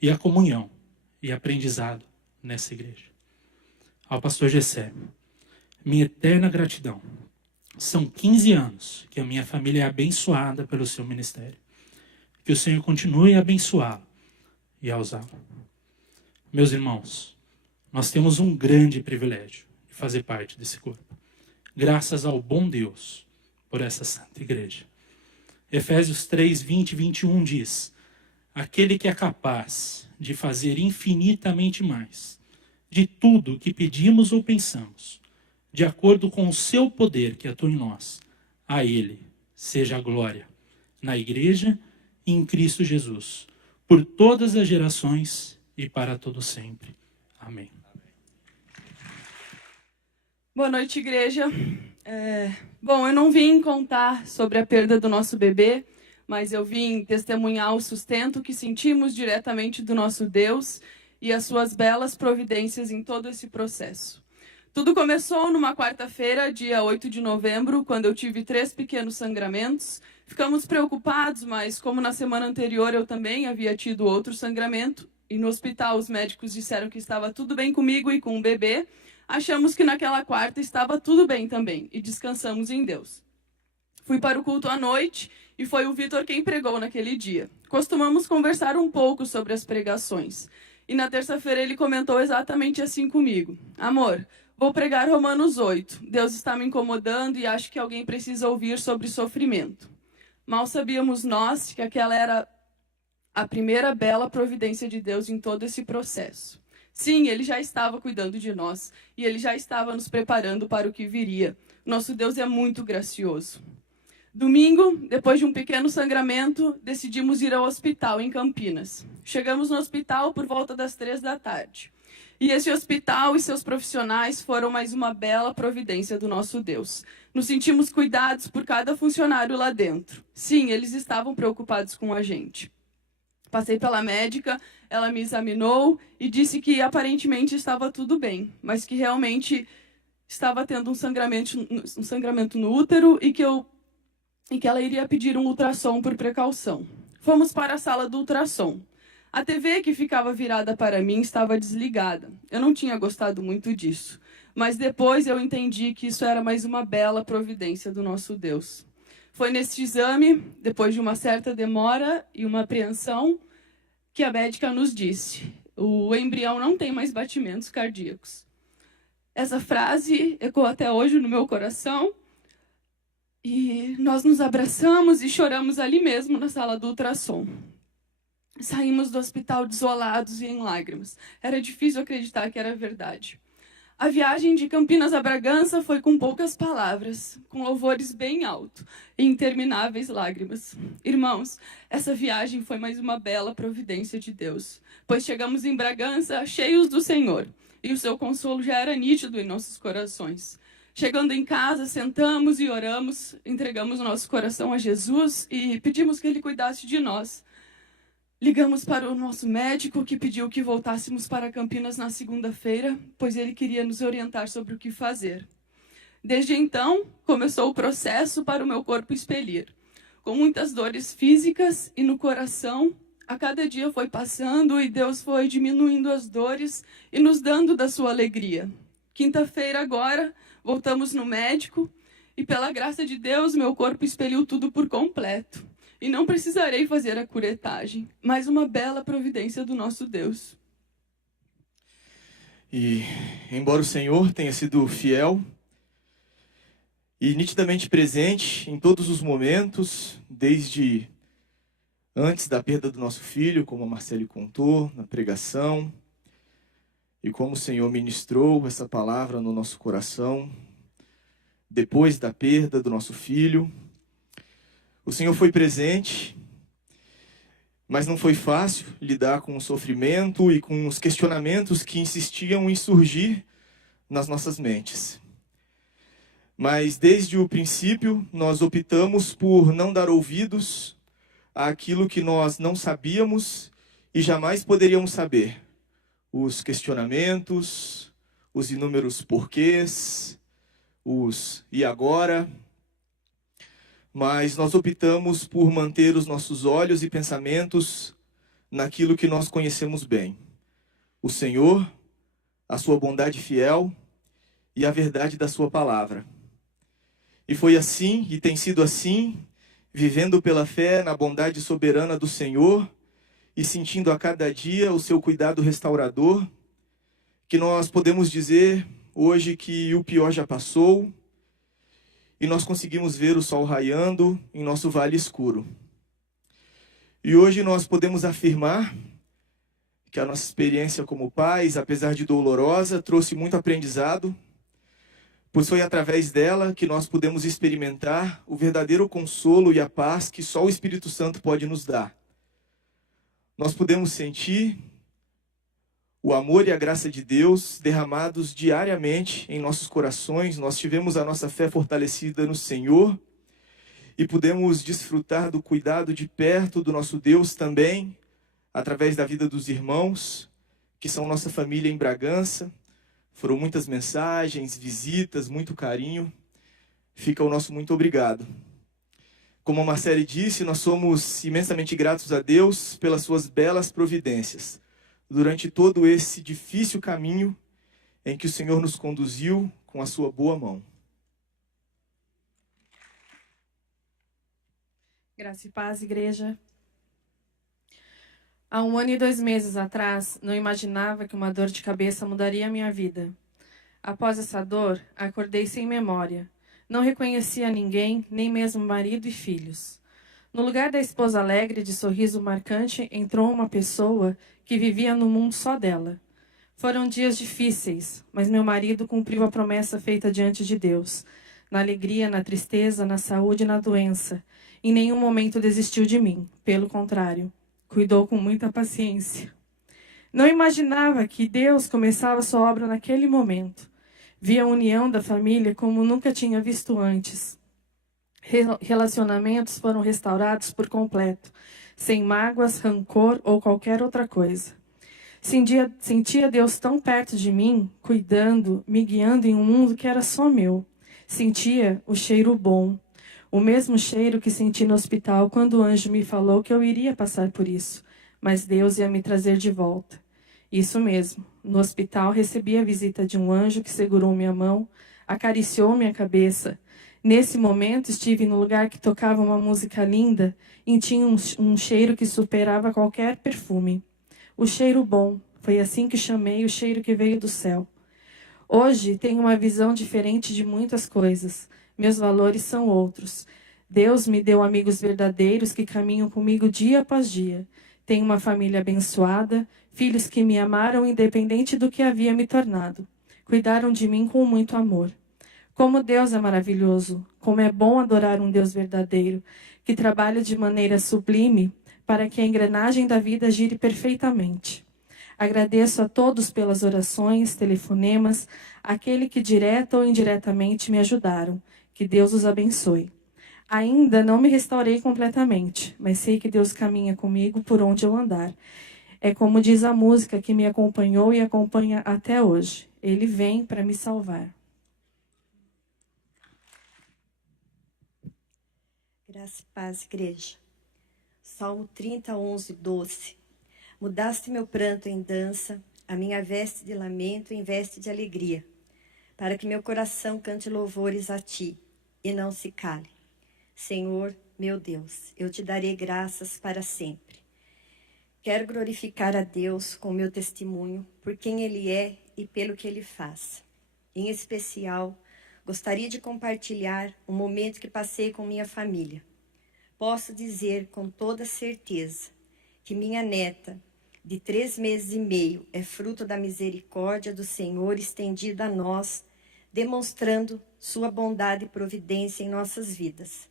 e a comunhão e aprendizado nessa igreja. Ao pastor Gessé, minha eterna gratidão. São 15 anos que a minha família é abençoada pelo seu ministério. Que o Senhor continue a abençoá-lo e a usá-lo. Meus irmãos, nós temos um grande privilégio de fazer parte desse corpo. Graças ao bom Deus por essa santa igreja. Efésios 3, 20 e 21 diz: aquele que é capaz de fazer infinitamente mais de tudo que pedimos ou pensamos, de acordo com o seu poder que atua em nós, a ele seja a glória, na igreja e em Cristo Jesus, por todas as gerações e para todo sempre. Amém. Boa noite, igreja. Bom, eu não vim contar sobre a perda do nosso bebê, mas eu vim testemunhar o sustento que sentimos diretamente do nosso Deus e as suas belas providências em todo esse processo. Tudo começou numa quarta-feira, dia 8 de novembro, quando eu tive 3 pequenos sangramentos. Ficamos preocupados, mas como na semana anterior eu também havia tido outro sangramento, e no hospital os médicos disseram que estava tudo bem comigo e com o bebê, achamos que naquela quarta estava tudo bem também, e descansamos em Deus. Fui para o culto à noite, e foi o Vitor quem pregou naquele dia. Costumamos conversar um pouco sobre as pregações. E na terça-feira ele comentou exatamente assim comigo: amor, vou pregar Romanos 8. Deus está me incomodando e acho que alguém precisa ouvir sobre sofrimento. Mal sabíamos nós que aquela era a primeira bela providência de Deus em todo esse processo. Sim, ele já estava cuidando de nós e ele já estava nos preparando para o que viria. Nosso Deus é muito gracioso. Domingo, depois de um pequeno sangramento, decidimos ir ao hospital em Campinas. Chegamos no hospital por volta das 3 da tarde. E esse hospital e seus profissionais foram mais uma bela providência do nosso Deus. Nos sentimos cuidados por cada funcionário lá dentro. Sim, eles estavam preocupados com a gente. Passei pela médica, ela me examinou e disse que aparentemente estava tudo bem, mas que realmente estava tendo um sangramento no útero e que ela iria pedir um ultrassom por precaução. Fomos para a sala do ultrassom. A TV que ficava virada para mim estava desligada. Eu não tinha gostado muito disso, mas depois eu entendi que isso era mais uma bela providência do nosso Deus. Foi nesse exame, depois de uma certa demora e uma apreensão, que a médica nos disse: o embrião não tem mais batimentos cardíacos. Essa frase ecoou até hoje no meu coração. E nós nos abraçamos e choramos ali mesmo na sala do ultrassom. Saímos do hospital desolados e em lágrimas. Era difícil acreditar que era verdade. A viagem de Campinas a Bragança foi com poucas palavras, com louvores bem alto e intermináveis lágrimas. Irmãos, essa viagem foi mais uma bela providência de Deus, pois chegamos em Bragança cheios do Senhor, e o seu consolo já era nítido em nossos corações. Chegando em casa, sentamos e oramos, entregamos o nosso coração a Jesus e pedimos que Ele cuidasse de nós. Ligamos para o nosso médico, que pediu que voltássemos para Campinas na segunda-feira, pois ele queria nos orientar sobre o que fazer. Desde então, começou o processo para o meu corpo expelir. Com muitas dores físicas e no coração, a cada dia foi passando e Deus foi diminuindo as dores e nos dando da sua alegria. Quinta-feira agora, voltamos no médico e, pela graça de Deus, meu corpo expeliu tudo por completo. E não precisarei fazer a curetagem, mais uma bela providência do nosso Deus. E, embora o Senhor tenha sido fiel e nitidamente presente em todos os momentos, desde antes da perda do nosso filho, como a Marcele contou, na pregação, e como o Senhor ministrou essa palavra no nosso coração, depois da perda do nosso filho. O Senhor foi presente, mas não foi fácil lidar com o sofrimento e com os questionamentos que insistiam em surgir nas nossas mentes. Mas desde o princípio, nós optamos por não dar ouvidos àquilo que nós não sabíamos e jamais poderíamos saber. Os questionamentos, os inúmeros porquês, os e agora. Mas nós optamos por manter os nossos olhos e pensamentos naquilo que nós conhecemos bem. O Senhor, a sua bondade fiel e a verdade da sua palavra. E foi assim, e tem sido assim, vivendo pela fé na bondade soberana do Senhor e sentindo a cada dia o seu cuidado restaurador, que nós podemos dizer hoje que o pior já passou e nós conseguimos ver o sol raiando em nosso vale escuro. E hoje nós podemos afirmar que a nossa experiência como pais, apesar de dolorosa, trouxe muito aprendizado, pois foi através dela que nós pudemos experimentar o verdadeiro consolo e a paz que só o Espírito Santo pode nos dar. Nós pudemos sentir o amor e a graça de Deus derramados diariamente em nossos corações. Nós tivemos a nossa fé fortalecida no Senhor e pudemos desfrutar do cuidado de perto do nosso Deus também, através da vida dos irmãos, que são nossa família em Bragança. Foram muitas mensagens, visitas, muito carinho. Fica o nosso muito obrigado. Como a Marcele disse, nós somos imensamente gratos a Deus pelas suas belas providências durante todo esse difícil caminho em que o Senhor nos conduziu com a sua boa mão. Graça e paz, igreja. Há 1 ano e 2 meses atrás, não imaginava que uma dor de cabeça mudaria a minha vida. Após essa dor, acordei sem memória. Não reconhecia ninguém, nem mesmo marido e filhos. No lugar da esposa alegre de sorriso marcante, entrou uma pessoa que vivia no mundo só dela. Foram dias difíceis, mas meu marido cumpriu a promessa feita diante de Deus. Na alegria, na tristeza, na saúde e na doença. Em nenhum momento desistiu de mim. Pelo contrário, cuidou com muita paciência. Não imaginava que Deus começava sua obra naquele momento. Vi a união da família como nunca tinha visto antes. Relacionamentos foram restaurados por completo, sem mágoas, rancor ou qualquer outra coisa. Sentia Deus tão perto de mim, cuidando, me guiando em um mundo que era só meu. Sentia o cheiro bom, o mesmo cheiro que senti no hospital quando o anjo me falou que eu iria passar por isso, mas Deus ia me trazer de volta. Isso mesmo, no hospital recebi a visita de um anjo que segurou minha mão, acariciou minha cabeça. Nesse momento estive no lugar que tocava uma música linda e tinha um cheiro que superava qualquer perfume. O cheiro bom, foi assim que chamei o cheiro que veio do céu. Hoje tenho uma visão diferente de muitas coisas. Meus valores são outros. Deus me deu amigos verdadeiros que caminham comigo dia após dia. Tenho uma família abençoada, filhos que me amaram independente do que havia me tornado. Cuidaram de mim com muito amor. Como Deus é maravilhoso, como é bom adorar um Deus verdadeiro, que trabalha de maneira sublime para que a engrenagem da vida gire perfeitamente. Agradeço a todos pelas orações, telefonemas, aquele que direta ou indiretamente me ajudaram. Que Deus os abençoe. Ainda não me restaurei completamente, mas sei que Deus caminha comigo por onde eu andar. É como diz a música que me acompanhou e acompanha até hoje. Ele vem para me salvar. Graça e paz, igreja. Salmo 30, 11, 12. Mudaste meu pranto em dança, a minha veste de lamento em veste de alegria, para que meu coração cante louvores a ti e não se cale. Senhor, meu Deus, eu te darei graças para sempre. Quero glorificar a Deus com meu testemunho por quem Ele é e pelo que Ele faz. Em especial, gostaria de compartilhar um momento que passei com minha família. Posso dizer com toda certeza que minha neta, de 3 meses e meio, é fruto da misericórdia do Senhor estendida a nós, demonstrando sua bondade e providência em nossas vidas.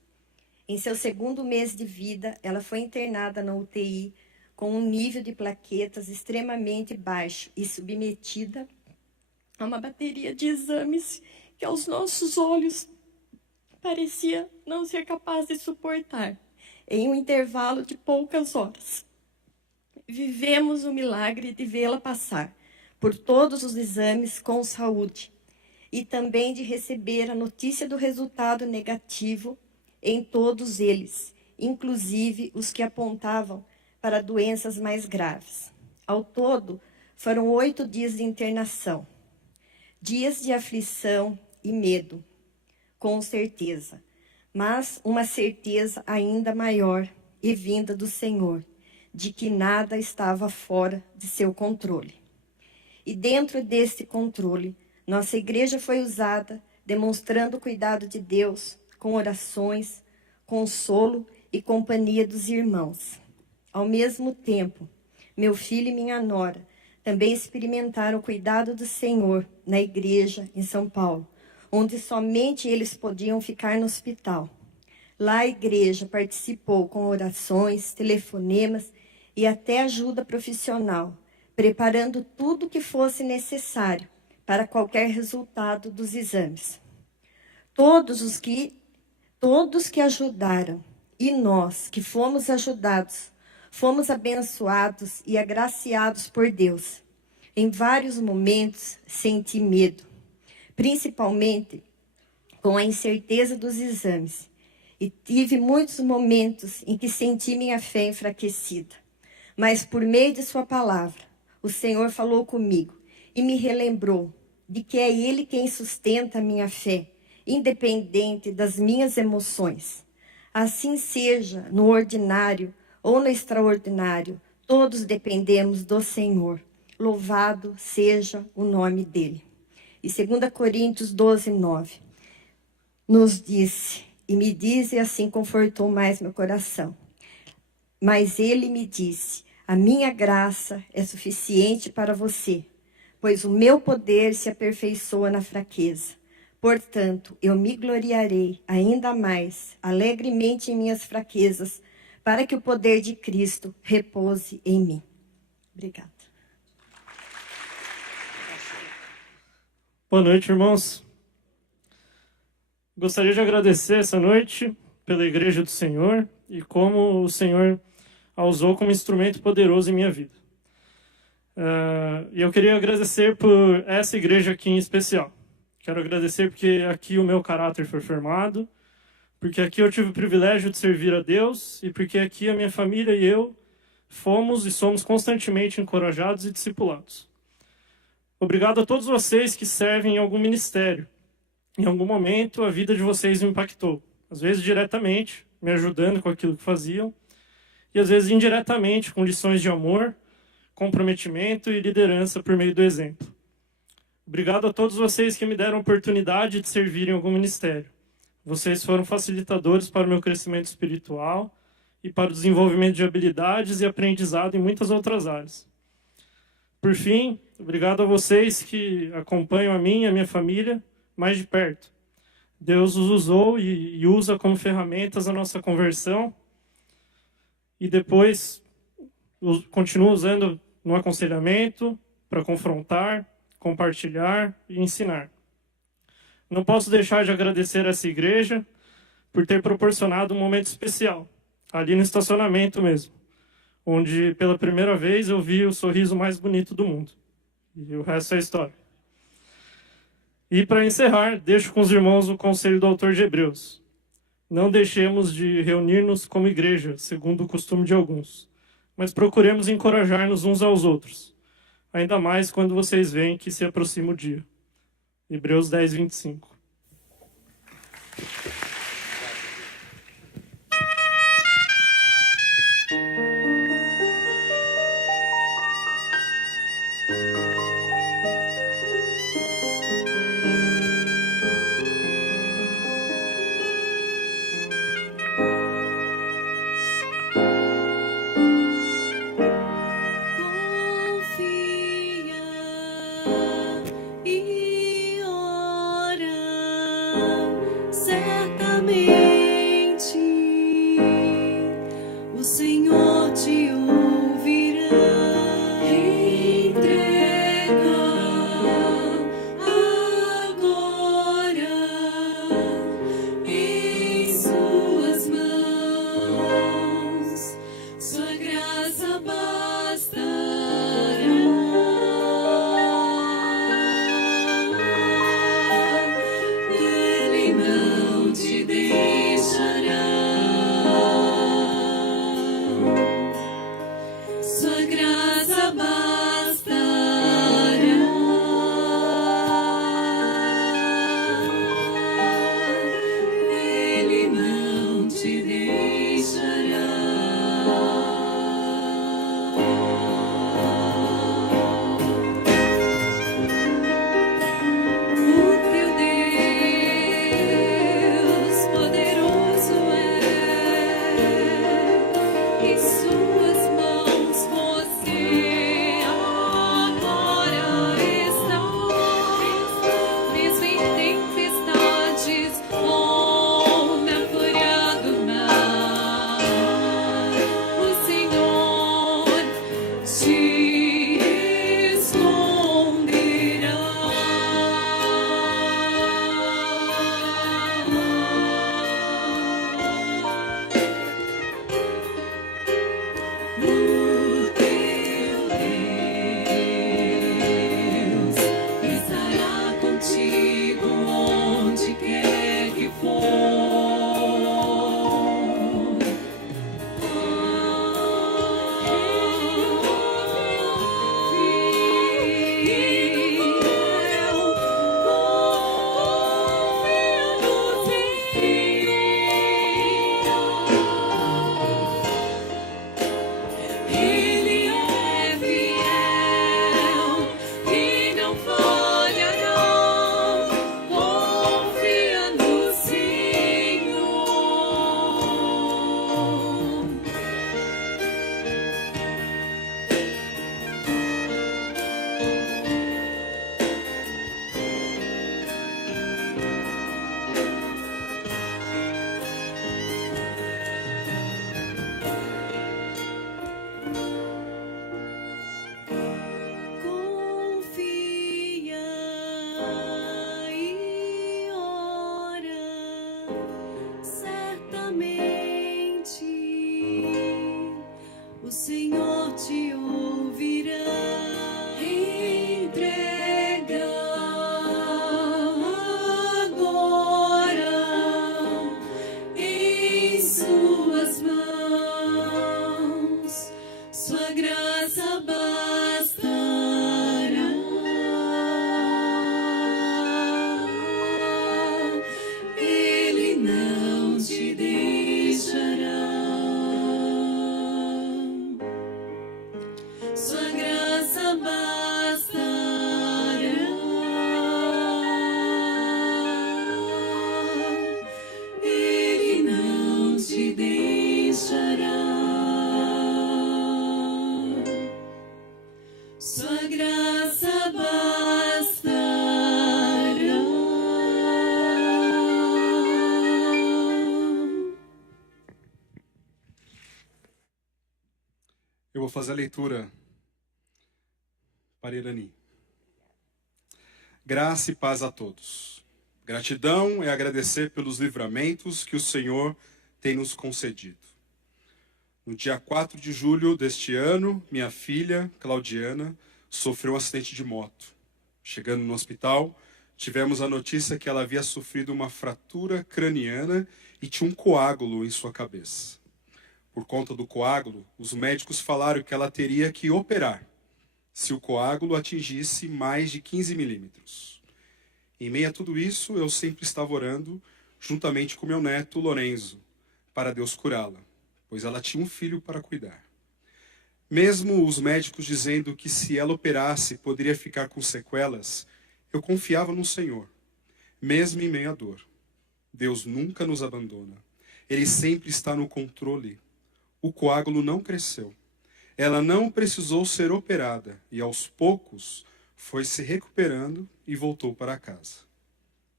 Em seu 2º mês de vida, ela foi internada na UTI com um nível de plaquetas extremamente baixo e submetida a uma bateria de exames que aos nossos olhos parecia não ser capaz de suportar, em um intervalo de poucas horas. Vivemos o milagre de vê-la passar por todos os exames com saúde e também de receber a notícia do resultado negativo em todos eles, inclusive os que apontavam para doenças mais graves. Ao todo, foram 8 dias de internação, dias de aflição e medo, com certeza, mas uma certeza ainda maior e vinda do Senhor, de que nada estava fora de seu controle. E dentro desse controle, nossa igreja foi usada, demonstrando o cuidado de Deus, com orações, consolo e companhia dos irmãos. Ao mesmo tempo, meu filho e minha nora também experimentaram o cuidado do Senhor na igreja em São Paulo, onde somente eles podiam ficar no hospital. Lá a igreja participou com orações, telefonemas e até ajuda profissional, preparando tudo o que fosse necessário para qualquer resultado dos exames. Todos que ajudaram e nós que fomos ajudados, fomos abençoados e agraciados por Deus. Em vários momentos senti medo, principalmente com a incerteza dos exames, e tive muitos momentos em que senti minha fé enfraquecida. Mas por meio de sua palavra, o Senhor falou comigo e me relembrou de que é Ele quem sustenta a minha fé, independente das minhas emoções. Assim seja no ordinário ou no extraordinário, todos dependemos do Senhor. Louvado seja o nome dEle. E 2 Coríntios 12, 9, nos disse, e me diz, e assim confortou mais meu coração. Mas Ele me disse, a minha graça é suficiente para você, pois o meu poder se aperfeiçoa na fraqueza. Portanto, eu me gloriarei ainda mais, alegremente em minhas fraquezas, para que o poder de Cristo repouse em mim. Obrigada. Boa noite, irmãos. Gostaria de agradecer essa noite pela Igreja do Senhor e como o Senhor a usou como instrumento poderoso em minha vida. E eu queria agradecer por essa igreja aqui em especial. Quero agradecer porque aqui o meu caráter foi formado, porque aqui eu tive o privilégio de servir a Deus e porque aqui a minha família e eu fomos e somos constantemente encorajados e discipulados. Obrigado a todos vocês que servem em algum ministério. Em algum momento a vida de vocês me impactou, às vezes diretamente, me ajudando com aquilo que faziam, e às vezes indiretamente, com lições de amor, comprometimento e liderança por meio do exemplo. Obrigado a todos vocês que me deram a oportunidade de servir em algum ministério. Vocês foram facilitadores para o meu crescimento espiritual e para o desenvolvimento de habilidades e aprendizado em muitas outras áreas. Por fim, obrigado a vocês que acompanham a mim e a minha família mais de perto. Deus os usou e usa como ferramentas a nossa conversão e depois continua usando no aconselhamento, para confrontar, compartilhar e ensinar. Não posso deixar de agradecer a essa igreja por ter proporcionado um momento especial, ali no estacionamento mesmo, onde pela primeira vez eu vi o sorriso mais bonito do mundo. E o resto é história. E para encerrar, deixo com os irmãos o conselho do autor de Hebreus. Não deixemos de reunir-nos como igreja, segundo o costume de alguns, mas procuremos encorajar-nos uns aos outros, ainda mais quando vocês veem que se aproxima o dia. Hebreus 10, 25. graça bastará. Ele não te deixará. Sua graça bastará. Ele não te deixará. O teu Deus poderoso é, em suas mãos você agora está. Mesmo em tempestades ou na fúria do mar, o Senhor te esconderá. O teu Deus estará contigo onde quer que for. Ele é fiel e não falha não. Confia no Senhor. Confia e ora, certamente o Senhor te ouvirá. Entrega agora em suas mãos, sua graça bastará. Ele não te deixará. Sua graça bastará. Ele não te deixará. Sua graça bastará. Eu vou fazer a leitura para Irani. Graça e paz a todos. Gratidão é agradecer pelos livramentos que o Senhor tem nos concedido. No dia 4 de julho deste ano, minha filha, Claudiana, sofreu um acidente de moto. Chegando no hospital, tivemos a notícia que ela havia sofrido uma fratura craniana e tinha um coágulo em sua cabeça. Por conta do coágulo, os médicos falaram que ela teria que operar se o coágulo atingisse mais de 15 milímetros. Em meio a tudo isso, eu sempre estava orando, juntamente com meu neto, Lorenzo, para Deus curá-la, pois ela tinha um filho para cuidar. Mesmo os médicos dizendo que se ela operasse poderia ficar com sequelas, eu confiava no Senhor, mesmo em meio à dor. Deus nunca nos abandona. Ele sempre está no controle. O coágulo não cresceu. Ela não precisou ser operada e, aos poucos, foi se recuperando e voltou para casa.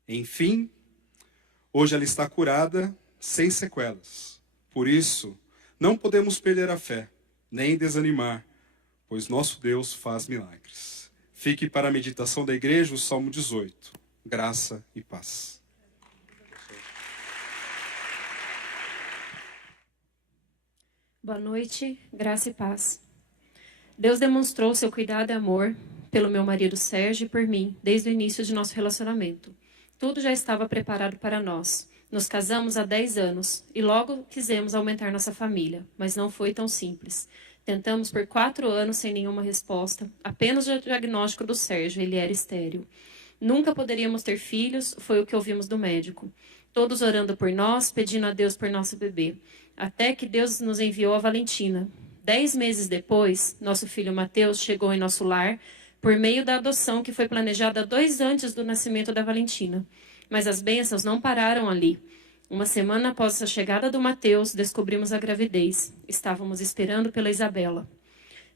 Enfim, hoje ela está curada, sem sequelas. Por isso, não podemos perder a fé, nem desanimar, pois nosso Deus faz milagres. Fique para a meditação da igreja o Salmo 18. Graça e paz. Boa noite, graça e paz. Deus demonstrou seu cuidado e amor pelo meu marido Sérgio e por mim, desde o início de nosso relacionamento. Tudo já estava preparado para nós. Nos casamos há 10 anos e logo quisemos aumentar nossa família, mas não foi tão simples. Tentamos por 4 anos sem nenhuma resposta, apenas o diagnóstico do Sérgio, ele era estéril. Nunca poderíamos ter filhos, foi o que ouvimos do médico. Todos orando por nós, pedindo a Deus por nosso bebê. Até que Deus nos enviou a Valentina. 10 meses depois, nosso filho Mateus chegou em nosso lar por meio da adoção que foi planejada 2 antes do nascimento da Valentina. Mas as bênçãos não pararam ali. Uma semana após a chegada do Mateus, descobrimos a gravidez. Estávamos esperando pela Isabela.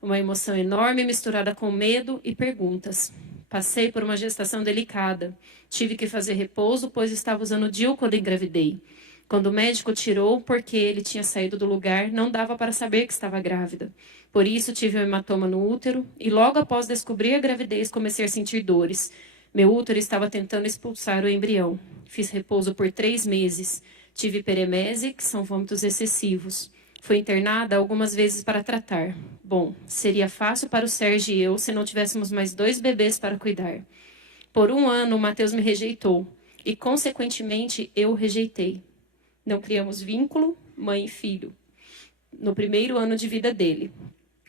Uma emoção enorme misturada com medo e perguntas. Passei por uma gestação delicada. Tive que fazer repouso, pois estava usando DIU quando engravidei. Quando o médico tirou, porque ele tinha saído do lugar, não dava para saber que estava grávida. Por isso, tive um hematoma no útero e logo após descobrir a gravidez, comecei a sentir dores. Meu útero estava tentando expulsar o embrião. Fiz repouso por 3 meses. Tive hiperemese, que são vômitos excessivos. Fui internada algumas vezes para tratar. Bom, seria fácil para o Sérgio e eu se não tivéssemos mais 2 bebês para cuidar. Por 1 ano, o Mateus me rejeitou e, consequentemente, eu o rejeitei. Não criamos vínculo, mãe e filho, no primeiro ano de vida dele.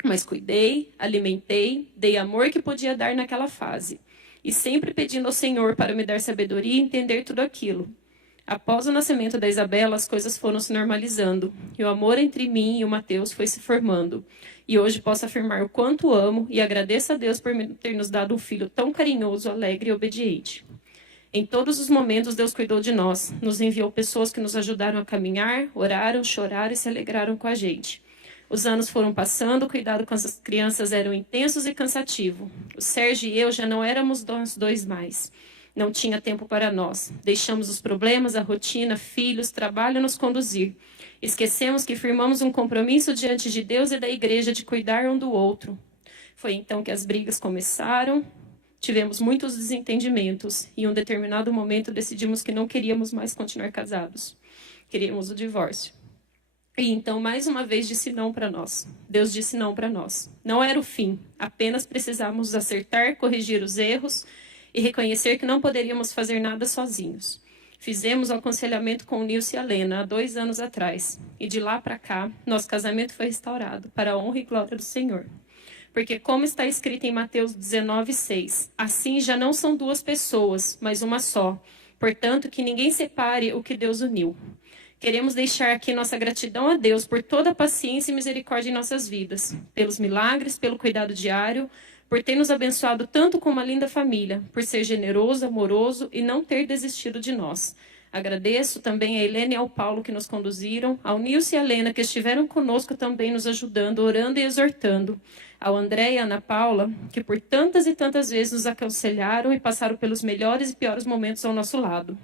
Mas cuidei, alimentei, dei amor que podia dar naquela fase. E sempre pedindo ao Senhor para me dar sabedoria e entender tudo aquilo. Após o nascimento da Isabela, as coisas foram se normalizando. E o amor entre mim e o Mateus foi se formando. E hoje posso afirmar o quanto amo e agradeço a Deus por ter nos dado um filho tão carinhoso, alegre e obediente. Em todos os momentos, Deus cuidou de nós. Nos enviou pessoas que nos ajudaram a caminhar, oraram, choraram e se alegraram com a gente. Os anos foram passando, o cuidado com as crianças eram intensos e cansativo. O Sérgio e eu já não éramos nós 2 mais. Não tinha tempo para nós. Deixamos os problemas, a rotina, filhos, trabalho nos conduzir. Esquecemos que firmamos um compromisso diante de Deus e da igreja de cuidar um do outro. Foi então que as brigas começaram. Tivemos muitos desentendimentos e em um determinado momento decidimos que não queríamos mais continuar casados. Queríamos o divórcio. E então, mais uma vez, disse não para nós. Deus disse não para nós. Não era o fim, apenas precisávamos acertar, corrigir os erros e reconhecer que não poderíamos fazer nada sozinhos. Fizemos o aconselhamento com o Nilce e a Lena há 2 anos atrás. E de lá para cá, nosso casamento foi restaurado para a honra e glória do Senhor. Porque como está escrito em Mateus 19:6, assim já não são 2 pessoas, mas uma só. Portanto, que ninguém separe o que Deus uniu. Queremos deixar aqui nossa gratidão a Deus por toda a paciência e misericórdia em nossas vidas, pelos milagres, pelo cuidado diário, por ter nos abençoado tanto com uma linda família, por ser generoso, amoroso e não ter desistido de nós. Agradeço também a Helena e ao Paulo que nos conduziram, ao Nilce e a Helena que estiveram conosco também nos ajudando, orando e exortando, ao André e a Ana Paula, que por tantas e tantas vezes nos aconselharam e passaram pelos melhores e piores momentos ao nosso lado.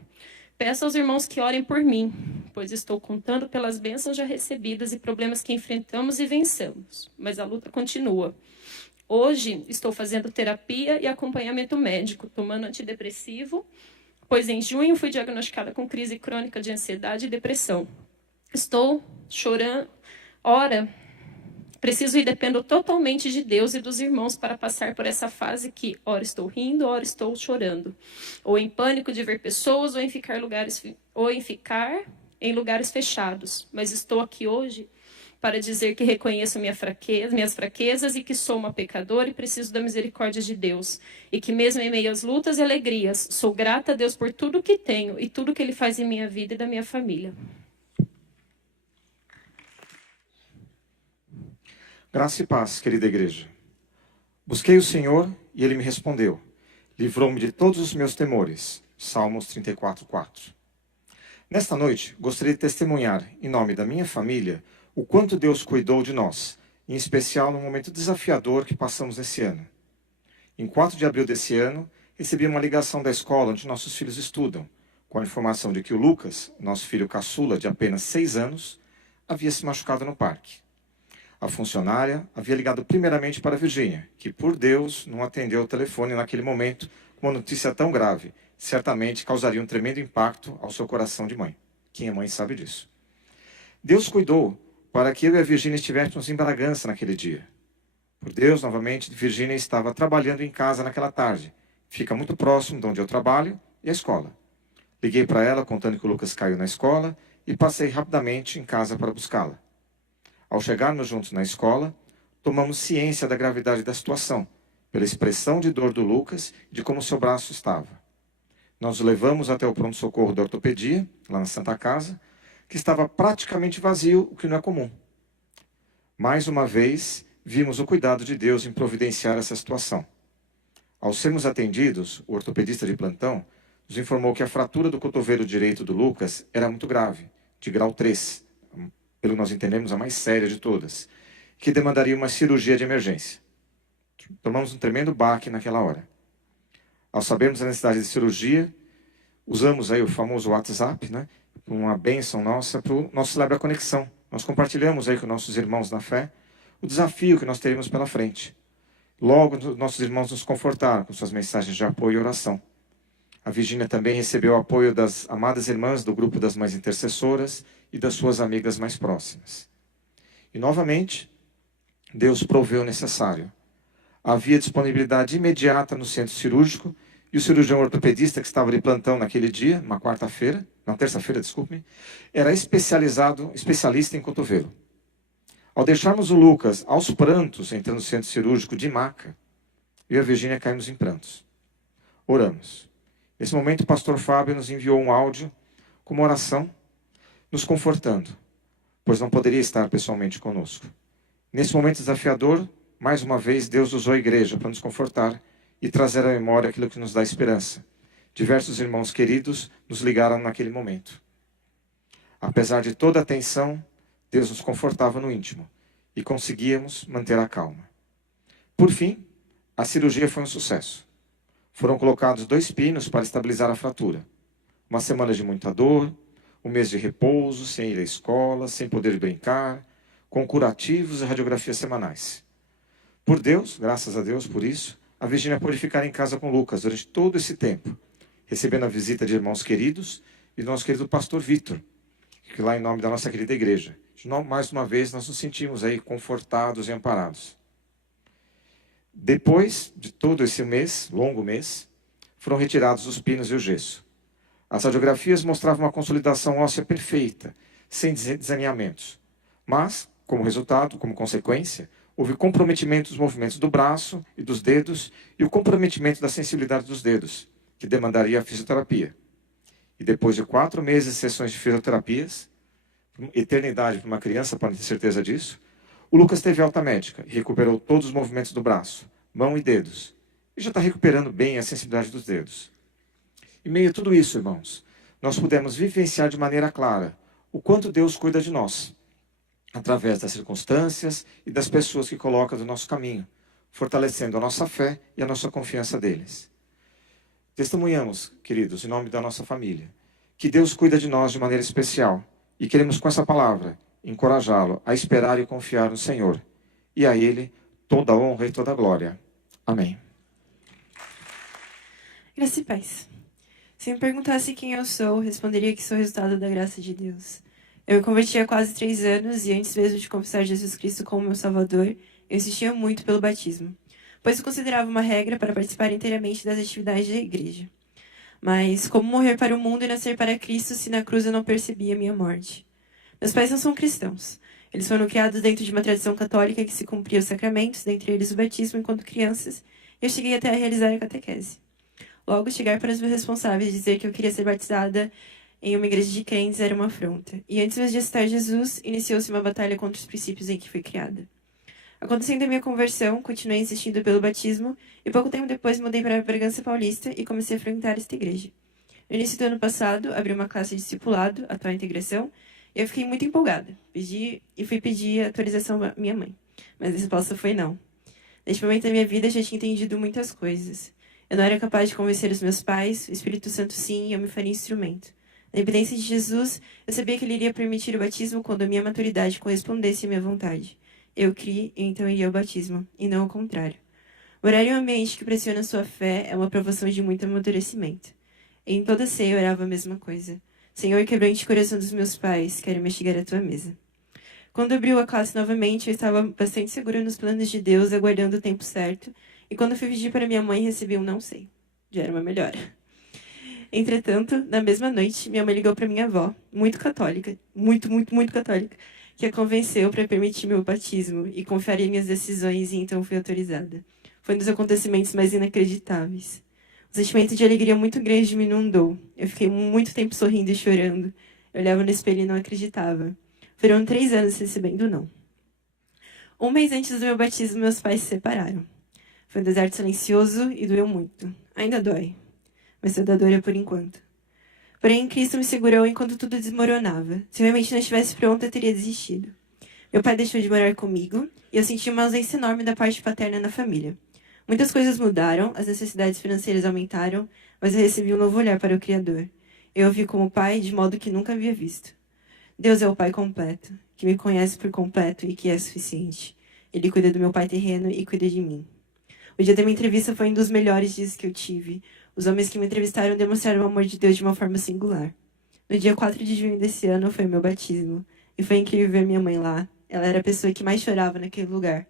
Peço aos irmãos que orem por mim, pois estou contando pelas bênçãos já recebidas e problemas que enfrentamos e vencemos, mas a luta continua. Hoje estou fazendo terapia e acompanhamento médico, tomando antidepressivo, pois em junho fui diagnosticada com crise crônica de ansiedade e depressão. Estou chorando, preciso e dependo totalmente de Deus e dos irmãos para passar por essa fase que, ora estou rindo, ora estou chorando. Ou em pânico de ver pessoas, ou em ficar em lugares fechados. Mas estou aqui hoje para dizer que reconheço minhas fraquezas e que sou uma pecadora e preciso da misericórdia de Deus. E que mesmo em meio às lutas e alegrias, sou grata a Deus por tudo que tenho e tudo que Ele faz em minha vida e da minha família. Graça e paz, querida igreja. Busquei o Senhor e Ele me respondeu. Livrou-me de todos os meus temores. Salmos 34:4. Nesta noite, gostaria de testemunhar, em nome da minha família, o quanto Deus cuidou de nós, em especial no momento desafiador que passamos esse ano. Em 4 de abril desse ano, recebi uma ligação da escola onde nossos filhos estudam, com a informação de que o Lucas, nosso filho caçula de apenas 6 anos, havia se machucado no parque. A funcionária havia ligado primeiramente para a Virgínia, que, por Deus, não atendeu o telefone naquele momento com uma notícia tão grave. Certamente causaria um tremendo impacto ao seu coração de mãe. Quem é mãe sabe disso. Deus cuidou para que eu e a Virgínia estivéssemos em Bragança naquele dia. Por Deus, novamente, Virgínia estava trabalhando em casa naquela tarde. Fica muito próximo de onde eu trabalho e a escola. Liguei para ela contando que o Lucas caiu na escola e passei rapidamente em casa para buscá-la. Ao chegarmos juntos na escola, tomamos ciência da gravidade da situação, pela expressão de dor do Lucas e de como seu braço estava. Nós o levamos até o pronto-socorro da ortopedia, lá na Santa Casa, que estava praticamente vazio, o que não é comum. Mais uma vez, vimos o cuidado de Deus em providenciar essa situação. Ao sermos atendidos, o ortopedista de plantão nos informou que a fratura do cotovelo direito do Lucas era muito grave, de grau 3, pelo que nós entendemos a mais séria de todas, que demandaria uma cirurgia de emergência. Tomamos um tremendo baque naquela hora. Ao sabermos a necessidade de cirurgia, usamos aí o famoso WhatsApp, né, uma bênção nossa para o nosso Celebra Conexão. Nós compartilhamos aí com nossos irmãos na fé o desafio que nós teríamos pela frente. Logo, nossos irmãos nos confortaram com suas mensagens de apoio e oração. A Virgínia também recebeu o apoio das amadas irmãs do grupo das Mães Intercessoras e das suas amigas mais próximas. E, novamente, Deus proveu o necessário. Havia disponibilidade imediata no centro cirúrgico e o cirurgião ortopedista que estava de plantão naquele dia, uma terça-feira, desculpe-me, era especialista em cotovelo. Ao deixarmos o Lucas aos prantos entrando no centro cirúrgico de maca, eu e a Virgínia caímos em prantos. Oramos. Nesse momento, o pastor Fábio nos enviou um áudio com uma oração, nos confortando, pois não poderia estar pessoalmente conosco. Nesse momento desafiador, mais uma vez, Deus usou a igreja para nos confortar e trazer à memória aquilo que nos dá esperança. Diversos irmãos queridos nos ligaram naquele momento. Apesar de toda a tensão, Deus nos confortava no íntimo e conseguíamos manter a calma. Por fim, a cirurgia foi um sucesso. Foram colocados 2 pinos para estabilizar a fratura. Uma semana de muita dor, um mês de repouso, sem ir à escola, sem poder brincar, com curativos e radiografias semanais. Por Deus, graças a Deus por isso, a Virgínia pôde ficar em casa com o Lucas durante todo esse tempo, recebendo a visita de irmãos queridos e do nosso querido pastor Vitor, que lá em nome da nossa querida igreja. Mais uma vez, nós nos sentimos aí confortados e amparados. Depois de todo esse mês, longo mês, foram retirados os pinos e o gesso. As radiografias mostravam uma consolidação óssea perfeita, sem desalinhamentos. Mas, como resultado, como consequência, houve comprometimento dos movimentos do braço e dos dedos e o comprometimento da sensibilidade dos dedos, que demandaria a fisioterapia. E depois de 4 meses de sessões de fisioterapias, eternidade para uma criança, para ter certeza disso, o Lucas teve alta médica e recuperou todos os movimentos do braço, mão e dedos. E já está recuperando bem a sensibilidade dos dedos. Em meio a tudo isso, irmãos, nós pudemos vivenciar de maneira clara o quanto Deus cuida de nós, através das circunstâncias e das pessoas que coloca do nosso caminho, fortalecendo a nossa fé e a nossa confiança deles. Testemunhamos, queridos, em nome da nossa família, que Deus cuida de nós de maneira especial e queremos com essa palavra encorajá-lo a esperar e confiar no Senhor. E a Ele toda a honra e toda a glória. Amém. Graça e paz. Se me perguntasse quem eu sou, responderia que sou resultado da graça de Deus. Eu me converti há quase 3 anos e antes mesmo de confessar Jesus Cristo como meu Salvador, eu insistia muito pelo batismo, pois eu considerava uma regra para participar inteiramente das atividades da igreja. Mas como morrer para o mundo e nascer para Cristo se na cruz eu não percebia a minha morte? Meus pais não são cristãos. Eles foram criados dentro de uma tradição católica que se cumpria os sacramentos, dentre eles o batismo, enquanto crianças, e eu cheguei até a realizar a catequese. Logo, chegar para os meus responsáveis e dizer que eu queria ser batizada em uma igreja de crentes era uma afronta. E antes mesmo de aceitar Jesus, iniciou-se uma batalha contra os princípios em que fui criada. Acontecendo a minha conversão, continuei insistindo pelo batismo e pouco tempo depois mudei para Bragança Paulista e comecei a frequentar esta igreja. No início do ano passado, abri uma classe de discipulado, atual integração, e eu fiquei muito empolgada. Fui pedir atualização à minha mãe, mas a resposta foi não. Neste momento da minha vida, eu já tinha entendido muitas coisas. Eu não era capaz de convencer os meus pais, o Espírito Santo sim, e eu me faria instrumento. Na dependência de Jesus, eu sabia que Ele iria permitir o batismo quando a minha maturidade correspondesse à minha vontade. Eu criei, então iria ao batismo, e não ao contrário. Morar em um ambiente que pressiona a sua fé é uma provação de muito amadurecimento. Em toda ceia eu orava a mesma coisa. Senhor, quebrante o coração dos meus pais, quero me chegar à tua mesa. Quando abriu a classe novamente, eu estava bastante segura nos planos de Deus, aguardando o tempo certo. E quando fui pedir para minha mãe, recebi um não sei. Já era uma melhora. Entretanto, na mesma noite, minha mãe ligou para minha avó, muito católica, muito católica, que a convenceu para permitir meu batismo e confiar em minhas decisões, e então fui autorizada. Foi um dos acontecimentos mais inacreditáveis. Um sentimento de alegria muito grande me inundou. Eu fiquei muito tempo sorrindo e chorando. Eu olhava no espelho e não acreditava. Foram 3 anos recebendo não. Um mês antes do meu batismo, meus pais se separaram. Foi um deserto silencioso e doeu muito. Ainda dói, mas toda dor é por enquanto. Porém, Cristo me segurou enquanto tudo desmoronava. Se realmente não estivesse pronta, eu teria desistido. Meu pai deixou de morar comigo e eu senti uma ausência enorme da parte paterna na família. Muitas coisas mudaram, as necessidades financeiras aumentaram, mas eu recebi um novo olhar para o Criador. Eu o vi como pai de modo que nunca havia visto. Deus é o Pai completo, que me conhece por completo e que é suficiente. Ele cuida do meu pai terreno e cuida de mim. O dia da minha entrevista foi um dos melhores dias que eu tive. Os homens que me entrevistaram demonstraram o amor de Deus de uma forma singular. No dia 4 de junho desse ano foi o meu batismo. E foi incrível ver minha mãe lá. Ela era a pessoa que mais chorava naquele lugar.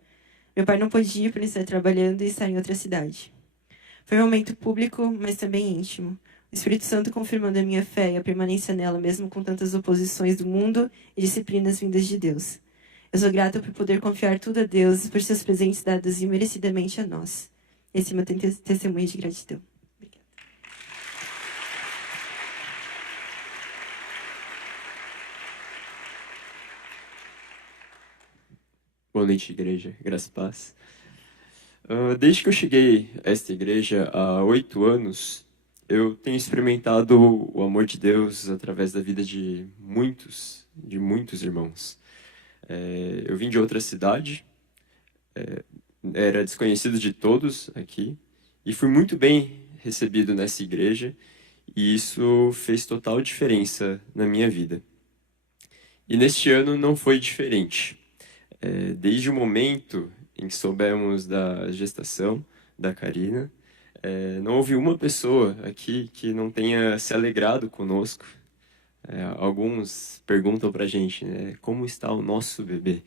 Meu pai não podia ir por estar trabalhando e estar em outra cidade. Foi um momento público, mas também íntimo. O Espírito Santo confirmando a minha fé e a permanência nela, mesmo com tantas oposições do mundo e disciplinas vindas de Deus. Eu sou grata por poder confiar tudo a Deus e por seus presentes dados imerecidamente a nós. Esse é meu testemunho de gratidão. Obrigada. Boa noite, igreja. Graça e paz. Desde que eu cheguei a esta igreja há 8 anos, eu tenho experimentado o amor de Deus através da vida de muitos irmãos. Eu vim de outra cidade, era desconhecido de todos aqui, e fui muito bem recebido nessa igreja, e isso fez total diferença na minha vida. E neste ano não foi diferente. Desde o momento em que soubemos da gestação da Karina, não houve uma pessoa aqui que não tenha se alegrado conosco. Alguns perguntam para a gente, né, como está o nosso bebê?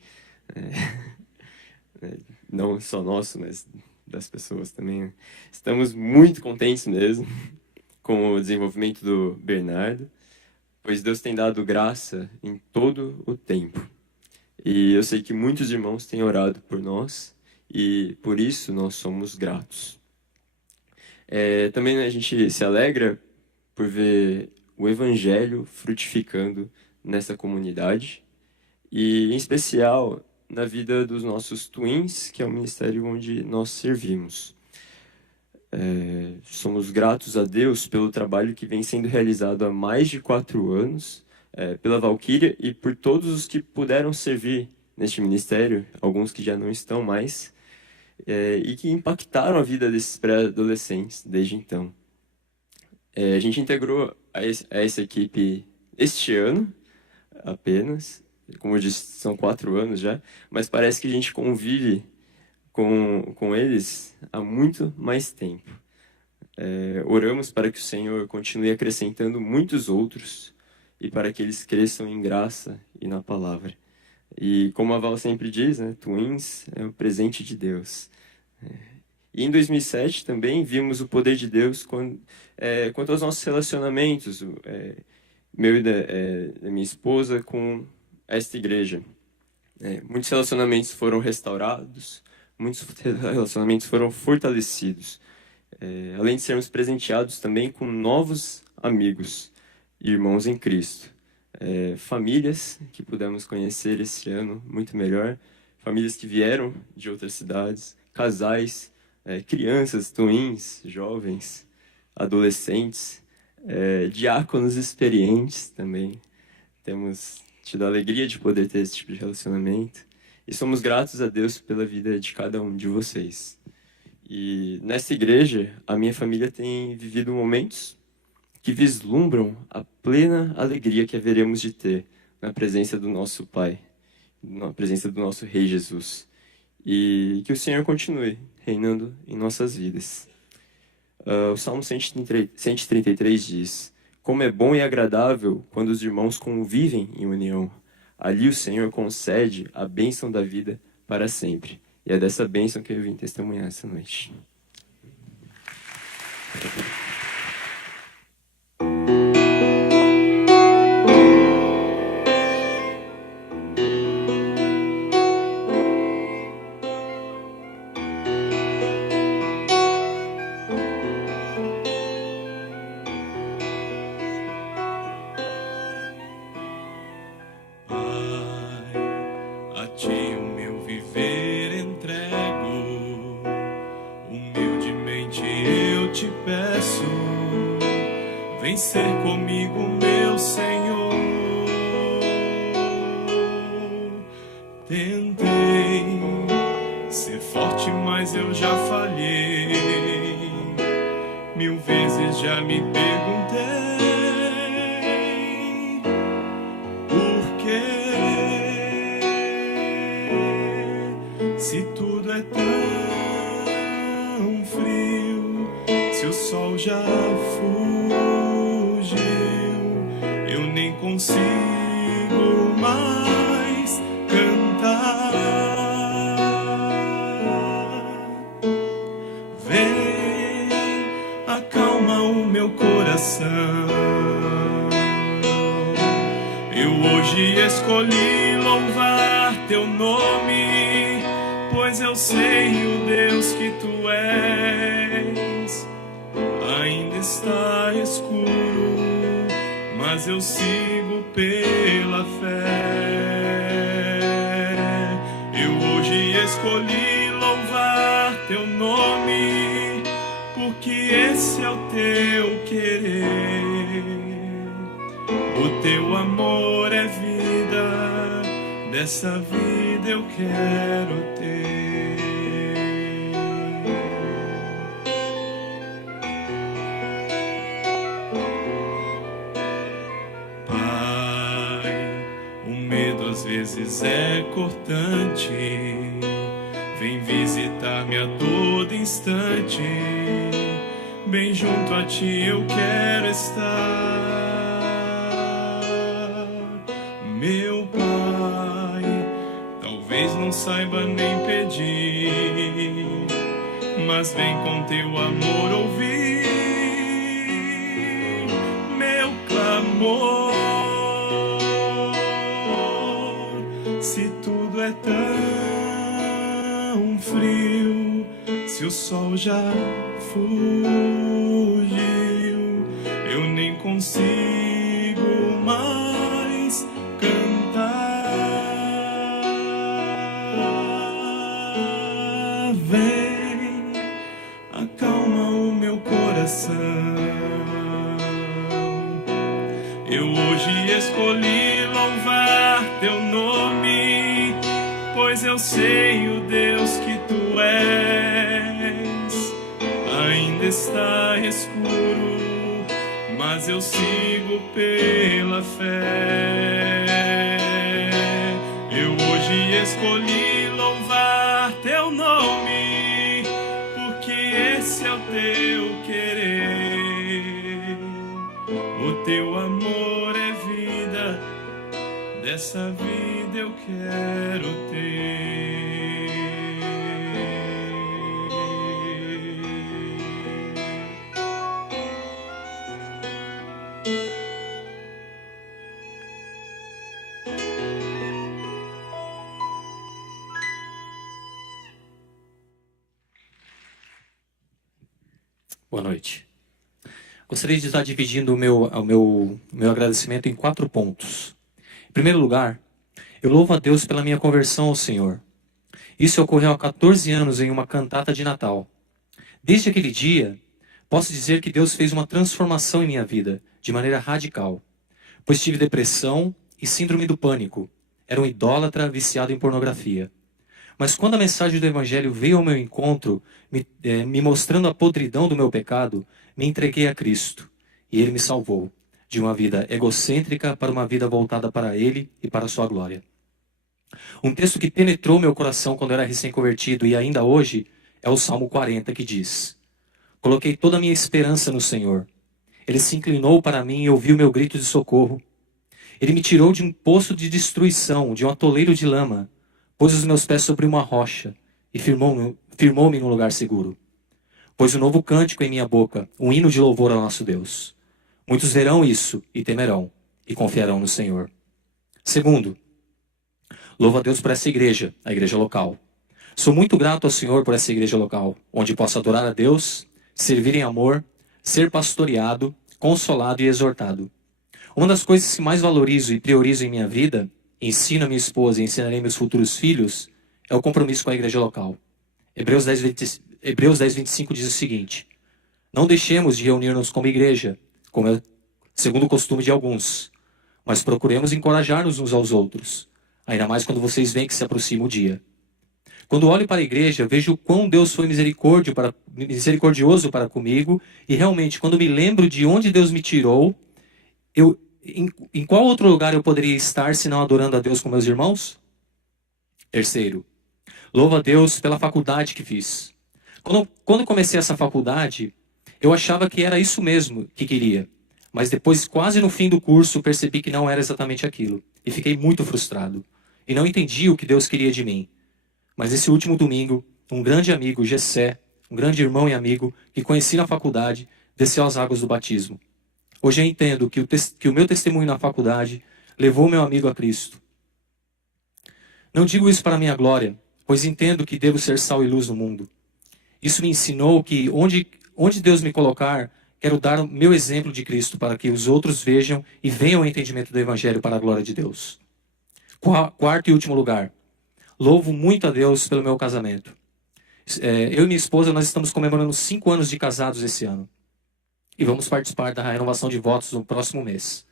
Não só nosso, mas das pessoas também. Né? Estamos muito contentes mesmo com o desenvolvimento do Bernardo, pois Deus tem dado graça em todo o tempo. E eu sei que muitos irmãos têm orado por nós e por isso nós somos gratos. Também a gente se alegra por ver o Evangelho frutificando nessa comunidade e, em especial, na vida dos nossos twins, que é o ministério onde nós servimos. Somos gratos a Deus pelo trabalho que vem sendo realizado há mais de 4 anos, pela Valquíria e por todos os que puderam servir neste ministério, alguns que já não estão mais, e que impactaram a vida desses pré-adolescentes desde então. A gente integrou a essa equipe este ano apenas, como eu disse, são 4 anos já, mas parece que a gente convive com eles há muito mais tempo. Oramos para que o Senhor continue acrescentando muitos outros e para que eles cresçam em graça e na palavra. E como a Val sempre diz, né, Twins é um presente de Deus. E em 2007 também vimos o poder de Deus quanto aos nossos relacionamentos, meu e da minha esposa com esta igreja. Muitos relacionamentos foram restaurados, muitos relacionamentos foram fortalecidos, além de sermos presenteados também com novos amigos e irmãos em Cristo. Famílias que pudemos conhecer esse ano muito melhor, famílias que vieram de outras cidades, casais, crianças, twins, jovens, adolescentes, diáconos experientes também. Temos tido a alegria de poder ter esse tipo de relacionamento e somos gratos a Deus pela vida de cada um de vocês. E nessa igreja, a minha família tem vivido momentos que vislumbram a plena alegria que haveremos de ter na presença do nosso Pai, na presença do nosso Rei Jesus. E que o Senhor continue reinando em nossas vidas. O Salmo 133 diz: como é bom e agradável quando os irmãos convivem em união. Ali o Senhor concede a bênção da vida para sempre. E é dessa bênção que eu vim testemunhar essa noite. A ti o meu viver entrego, humildemente eu te peço, vem ser comigo, meu Senhor. Tentei ser forte, mas eu já falhei, 1000 vezes já me perguntei. Se tudo é tão frio, se o sol já fugiu, eu nem consigo mais cantar. Vem, acalma o meu coração. Eu hoje escolhi louvar teu nome, pois eu sei o Deus que tu és. Ainda está escuro, mas eu sigo pela fé. Eu hoje escolhi louvar teu nome, porque esse é o teu querer. O teu amor é vida, dessa vida eu quero ter. Pai, o medo às vezes é cortante, vem visitar-me a todo instante. Bem junto a ti eu quero estar. Meu Pai, talvez não saiba nem pedir, mas vem com teu amor ouvir meu clamor. Se tudo é tão frio, se o sol já fugiu, eu nem consigo mais cantar. Vem, acalma o meu coração. Eu hoje escolhi louvar teu nome, pois eu sei o Deus que tu és. Ainda está escuro, mas eu sigo pela fé. Eu hoje escolhi louvar teu nome, porque esse é o teu querer. O teu amor é vida, dessa vida eu quero ter. Boa noite. Gostaria de estar dividindo o meu agradecimento em 4 pontos. Em primeiro lugar, eu louvo a Deus pela minha conversão ao Senhor. Isso ocorreu há 14 anos em uma cantata de Natal. Desde aquele dia, posso dizer que Deus fez uma transformação em minha vida, de maneira radical. Pois tive depressão e síndrome do pânico. Era um idólatra viciado em pornografia. Mas quando a mensagem do Evangelho veio ao meu encontro, me mostrando a podridão do meu pecado, me entreguei a Cristo. E Ele me salvou de uma vida egocêntrica para uma vida voltada para Ele e para a sua glória. Um texto que penetrou meu coração quando eu era recém-convertido e ainda hoje é o Salmo 40, que diz: coloquei toda a minha esperança no Senhor. Ele se inclinou para mim e ouviu meu grito de socorro. Ele me tirou de um poço de destruição, de um atoleiro de lama, pôs os meus pés sobre uma rocha e firmou-me num lugar seguro. Pôs um novo cântico em minha boca, um hino de louvor ao nosso Deus. Muitos verão isso e temerão, e confiarão no Senhor. Segundo, louvo a Deus por essa igreja, a igreja local. Sou muito grato ao Senhor por essa igreja local, onde posso adorar a Deus, servir em amor, ser pastoreado, consolado e exortado. Uma das coisas que mais valorizo e priorizo em minha vida, ensino a minha esposa e ensinarei meus futuros filhos, é o compromisso com a igreja local. Hebreus 10:25 diz o seguinte: não deixemos de reunir-nos como igreja, como é segundo o costume de alguns, mas procuremos encorajar-nos uns aos outros, ainda mais quando vocês veem que se aproxima o dia. Quando olho para a igreja, vejo o quão Deus foi misericordioso para comigo, e realmente, quando me lembro de onde Deus me tirou, em qual outro lugar eu poderia estar se não adorando a Deus com meus irmãos? Terceiro, louvo a Deus pela faculdade que fiz. Quando comecei essa faculdade, eu achava que era isso mesmo que queria. Mas depois, quase no fim do curso, percebi que não era exatamente aquilo. E fiquei muito frustrado. E não entendi o que Deus queria de mim. Mas esse último domingo, um grande amigo, Gessé, um grande irmão e amigo, que conheci na faculdade, desceu às águas do batismo. Hoje eu entendo que o meu testemunho na faculdade levou meu amigo a Cristo. Não digo isso para minha glória, pois entendo que devo ser sal e luz no mundo. Isso me ensinou que onde Deus me colocar, quero dar o meu exemplo de Cristo para que os outros vejam e venham ao entendimento do Evangelho para a glória de Deus. Quarto e último lugar. Louvo muito a Deus pelo meu casamento. Eu e minha esposa, nós estamos comemorando 5 anos de casados esse ano. E vamos participar da renovação de votos no próximo mês.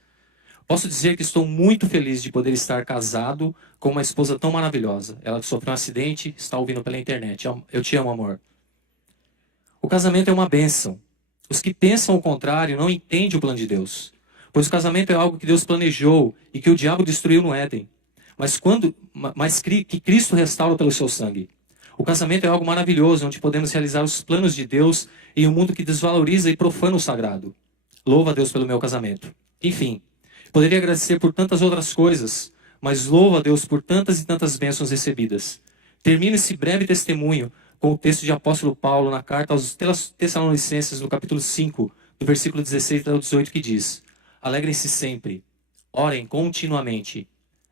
Posso dizer que estou muito feliz de poder estar casado com uma esposa tão maravilhosa. Ela sofreu um acidente, está ouvindo pela internet. Eu te amo, amor. O casamento é uma bênção. Os que pensam o contrário não entendem o plano de Deus. Pois o casamento é algo que Deus planejou e que o diabo destruiu no Éden. Mas que Cristo restaura pelo seu sangue. O casamento é algo maravilhoso, onde podemos realizar os planos de Deus em um mundo que desvaloriza e profana o sagrado. Louvo a Deus pelo meu casamento. Enfim, poderia agradecer por tantas outras coisas, mas louvo a Deus por tantas e tantas bênçãos recebidas. Termino esse breve testemunho com o texto de apóstolo Paulo na carta aos Tessalonicenses, no capítulo 5, do versículo 16 ao 18, que diz: alegrem-se sempre, orem continuamente,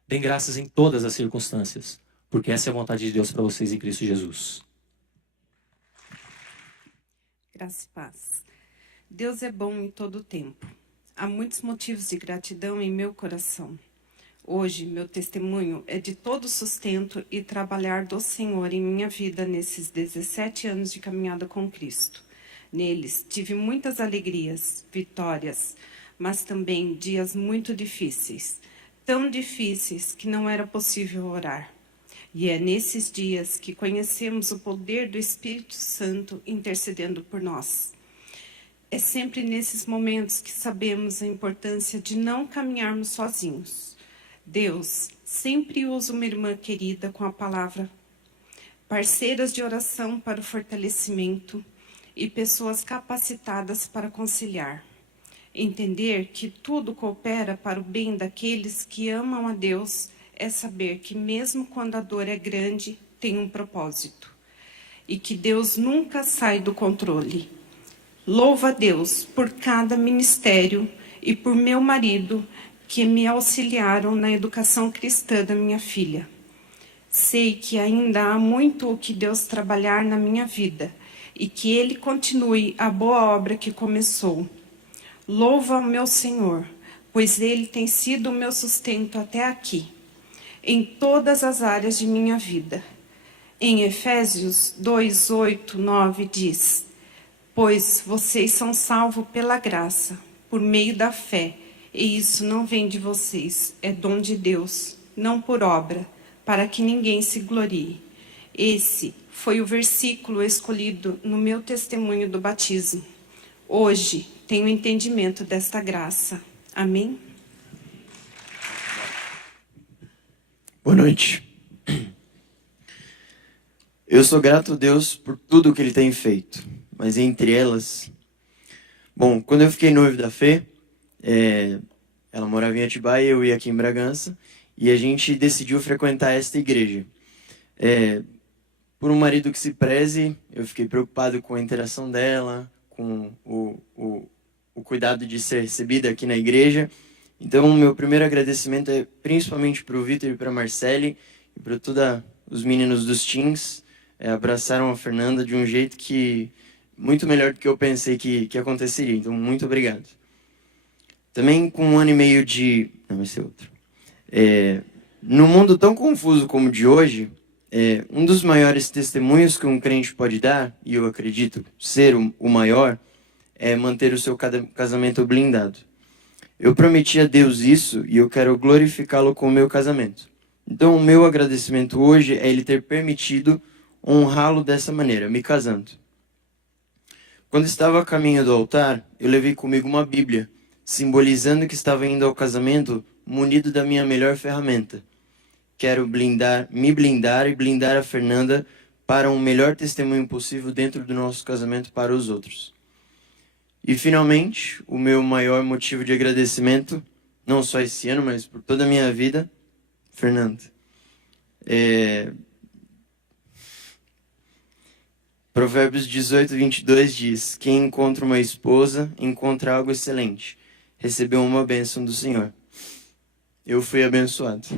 deem graças em todas as circunstâncias, porque essa é a vontade de Deus para vocês em Cristo Jesus. Graça e paz. Deus é bom em todo o tempo. Há muitos motivos de gratidão em meu coração. Hoje, meu testemunho é de todo sustento e trabalhar do Senhor em minha vida nesses 17 anos de caminhada com Cristo. Neles, tive muitas alegrias, vitórias, mas também dias muito difíceis. Tão difíceis que não era possível orar. E é nesses dias que conhecemos o poder do Espírito Santo intercedendo por nós. É sempre nesses momentos que sabemos a importância de não caminharmos sozinhos. Deus sempre usa uma irmã querida com a palavra, parceiras de oração para o fortalecimento e pessoas capacitadas para conciliar. Entender que tudo coopera para o bem daqueles que amam a Deus é saber que mesmo quando a dor é grande, tem um propósito. E que Deus nunca sai do controle. Louvo a Deus por cada ministério e por meu marido que me auxiliaram na educação cristã da minha filha. Sei que ainda há muito o que Deus trabalhar na minha vida e que Ele continue a boa obra que começou. Louvo ao meu Senhor, pois Ele tem sido o meu sustento até aqui, em todas as áreas de minha vida. Em Efésios 2, 8, 9 diz: pois vocês são salvos pela graça, por meio da fé, e isso não vem de vocês, é dom de Deus, não por obra, para que ninguém se glorie. Esse foi o versículo escolhido no meu testemunho do batismo. Hoje tenho entendimento desta graça. Amém? Boa noite. Eu sou grato a Deus por tudo o que Ele tem feito, mas entre elas... Bom, quando eu fiquei noivo da Fê, Ela morava em Atibaia, eu ia aqui em Bragança, e a gente decidiu frequentar esta igreja. Por um marido que se preze, eu fiquei preocupado com a interação dela, com o cuidado de ser recebida aqui na igreja. Então, o meu primeiro agradecimento é principalmente para o Vitor e para a Marcele e para todos os meninos dos teens. Abraçaram a Fernanda de um jeito que muito melhor do que eu pensei que aconteceria. Então, muito obrigado. Também com 1 ano e meio de... Não, vai ser outro. Num mundo tão confuso como o de hoje, um dos maiores testemunhos que um crente pode dar, e eu acredito ser o maior, é manter o seu casamento blindado. Eu prometi a Deus isso e eu quero glorificá-lo com o meu casamento. Então, o meu agradecimento hoje é Ele ter permitido honrá-lo dessa maneira, me casando. Quando estava a caminho do altar, eu levei comigo uma Bíblia, simbolizando que estava indo ao casamento munido da minha melhor ferramenta. Quero me blindar e blindar a Fernanda para um melhor testemunho possível dentro do nosso casamento para os outros. E, finalmente, o meu maior motivo de agradecimento, não só esse ano, mas por toda a minha vida, Fernanda. Provérbios 18, 22 diz: quem encontra uma esposa, encontra algo excelente. Recebeu uma bênção do Senhor. Eu fui abençoado.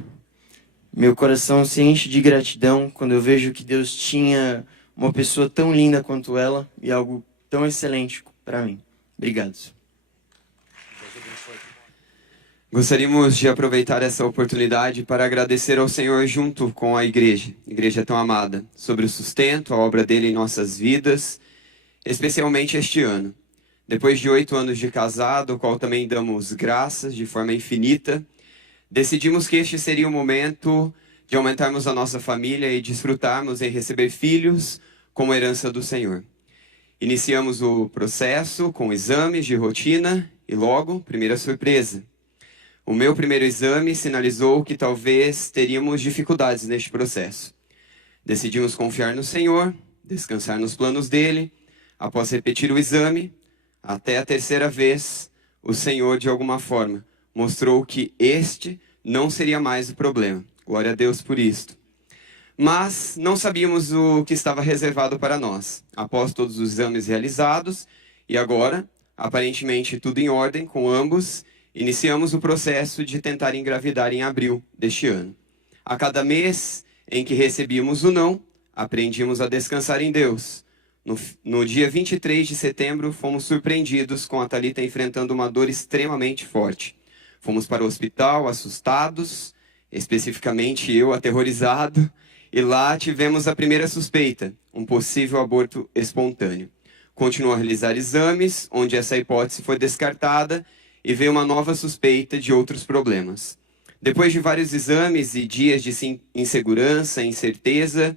Meu coração se enche de gratidão quando eu vejo que Deus tinha uma pessoa tão linda quanto ela e algo tão excelente para mim. Obrigado. Gostaríamos de aproveitar essa oportunidade para agradecer ao Senhor junto com a igreja tão amada, sobre o sustento, a obra dele em nossas vidas, especialmente este ano. Depois de 8 anos de casado, ao qual também damos graças de forma infinita, decidimos que este seria o momento de aumentarmos a nossa família e desfrutarmos em receber filhos como herança do Senhor. Iniciamos o processo com exames de rotina e logo, primeira surpresa. O meu primeiro exame sinalizou que talvez teríamos dificuldades neste processo. Decidimos confiar no Senhor, descansar nos planos dele. Após repetir o exame, até a 3ª vez, o Senhor, de alguma forma, mostrou que este não seria mais o problema. Glória a Deus por isto. Mas não sabíamos o que estava reservado para nós. Após todos os exames realizados, e agora, aparentemente tudo em ordem com ambos, iniciamos o processo de tentar engravidar em abril deste ano. A cada mês em que recebíamos o não, aprendíamos a descansar em Deus. No dia 23 de setembro, fomos surpreendidos com a Thalita enfrentando uma dor extremamente forte. Fomos para o hospital assustados, especificamente eu aterrorizado, e lá tivemos a primeira suspeita, um possível aborto espontâneo. Continuou a realizar exames, onde essa hipótese foi descartada, e veio uma nova suspeita de outros problemas. Depois de vários exames e dias de insegurança, incerteza,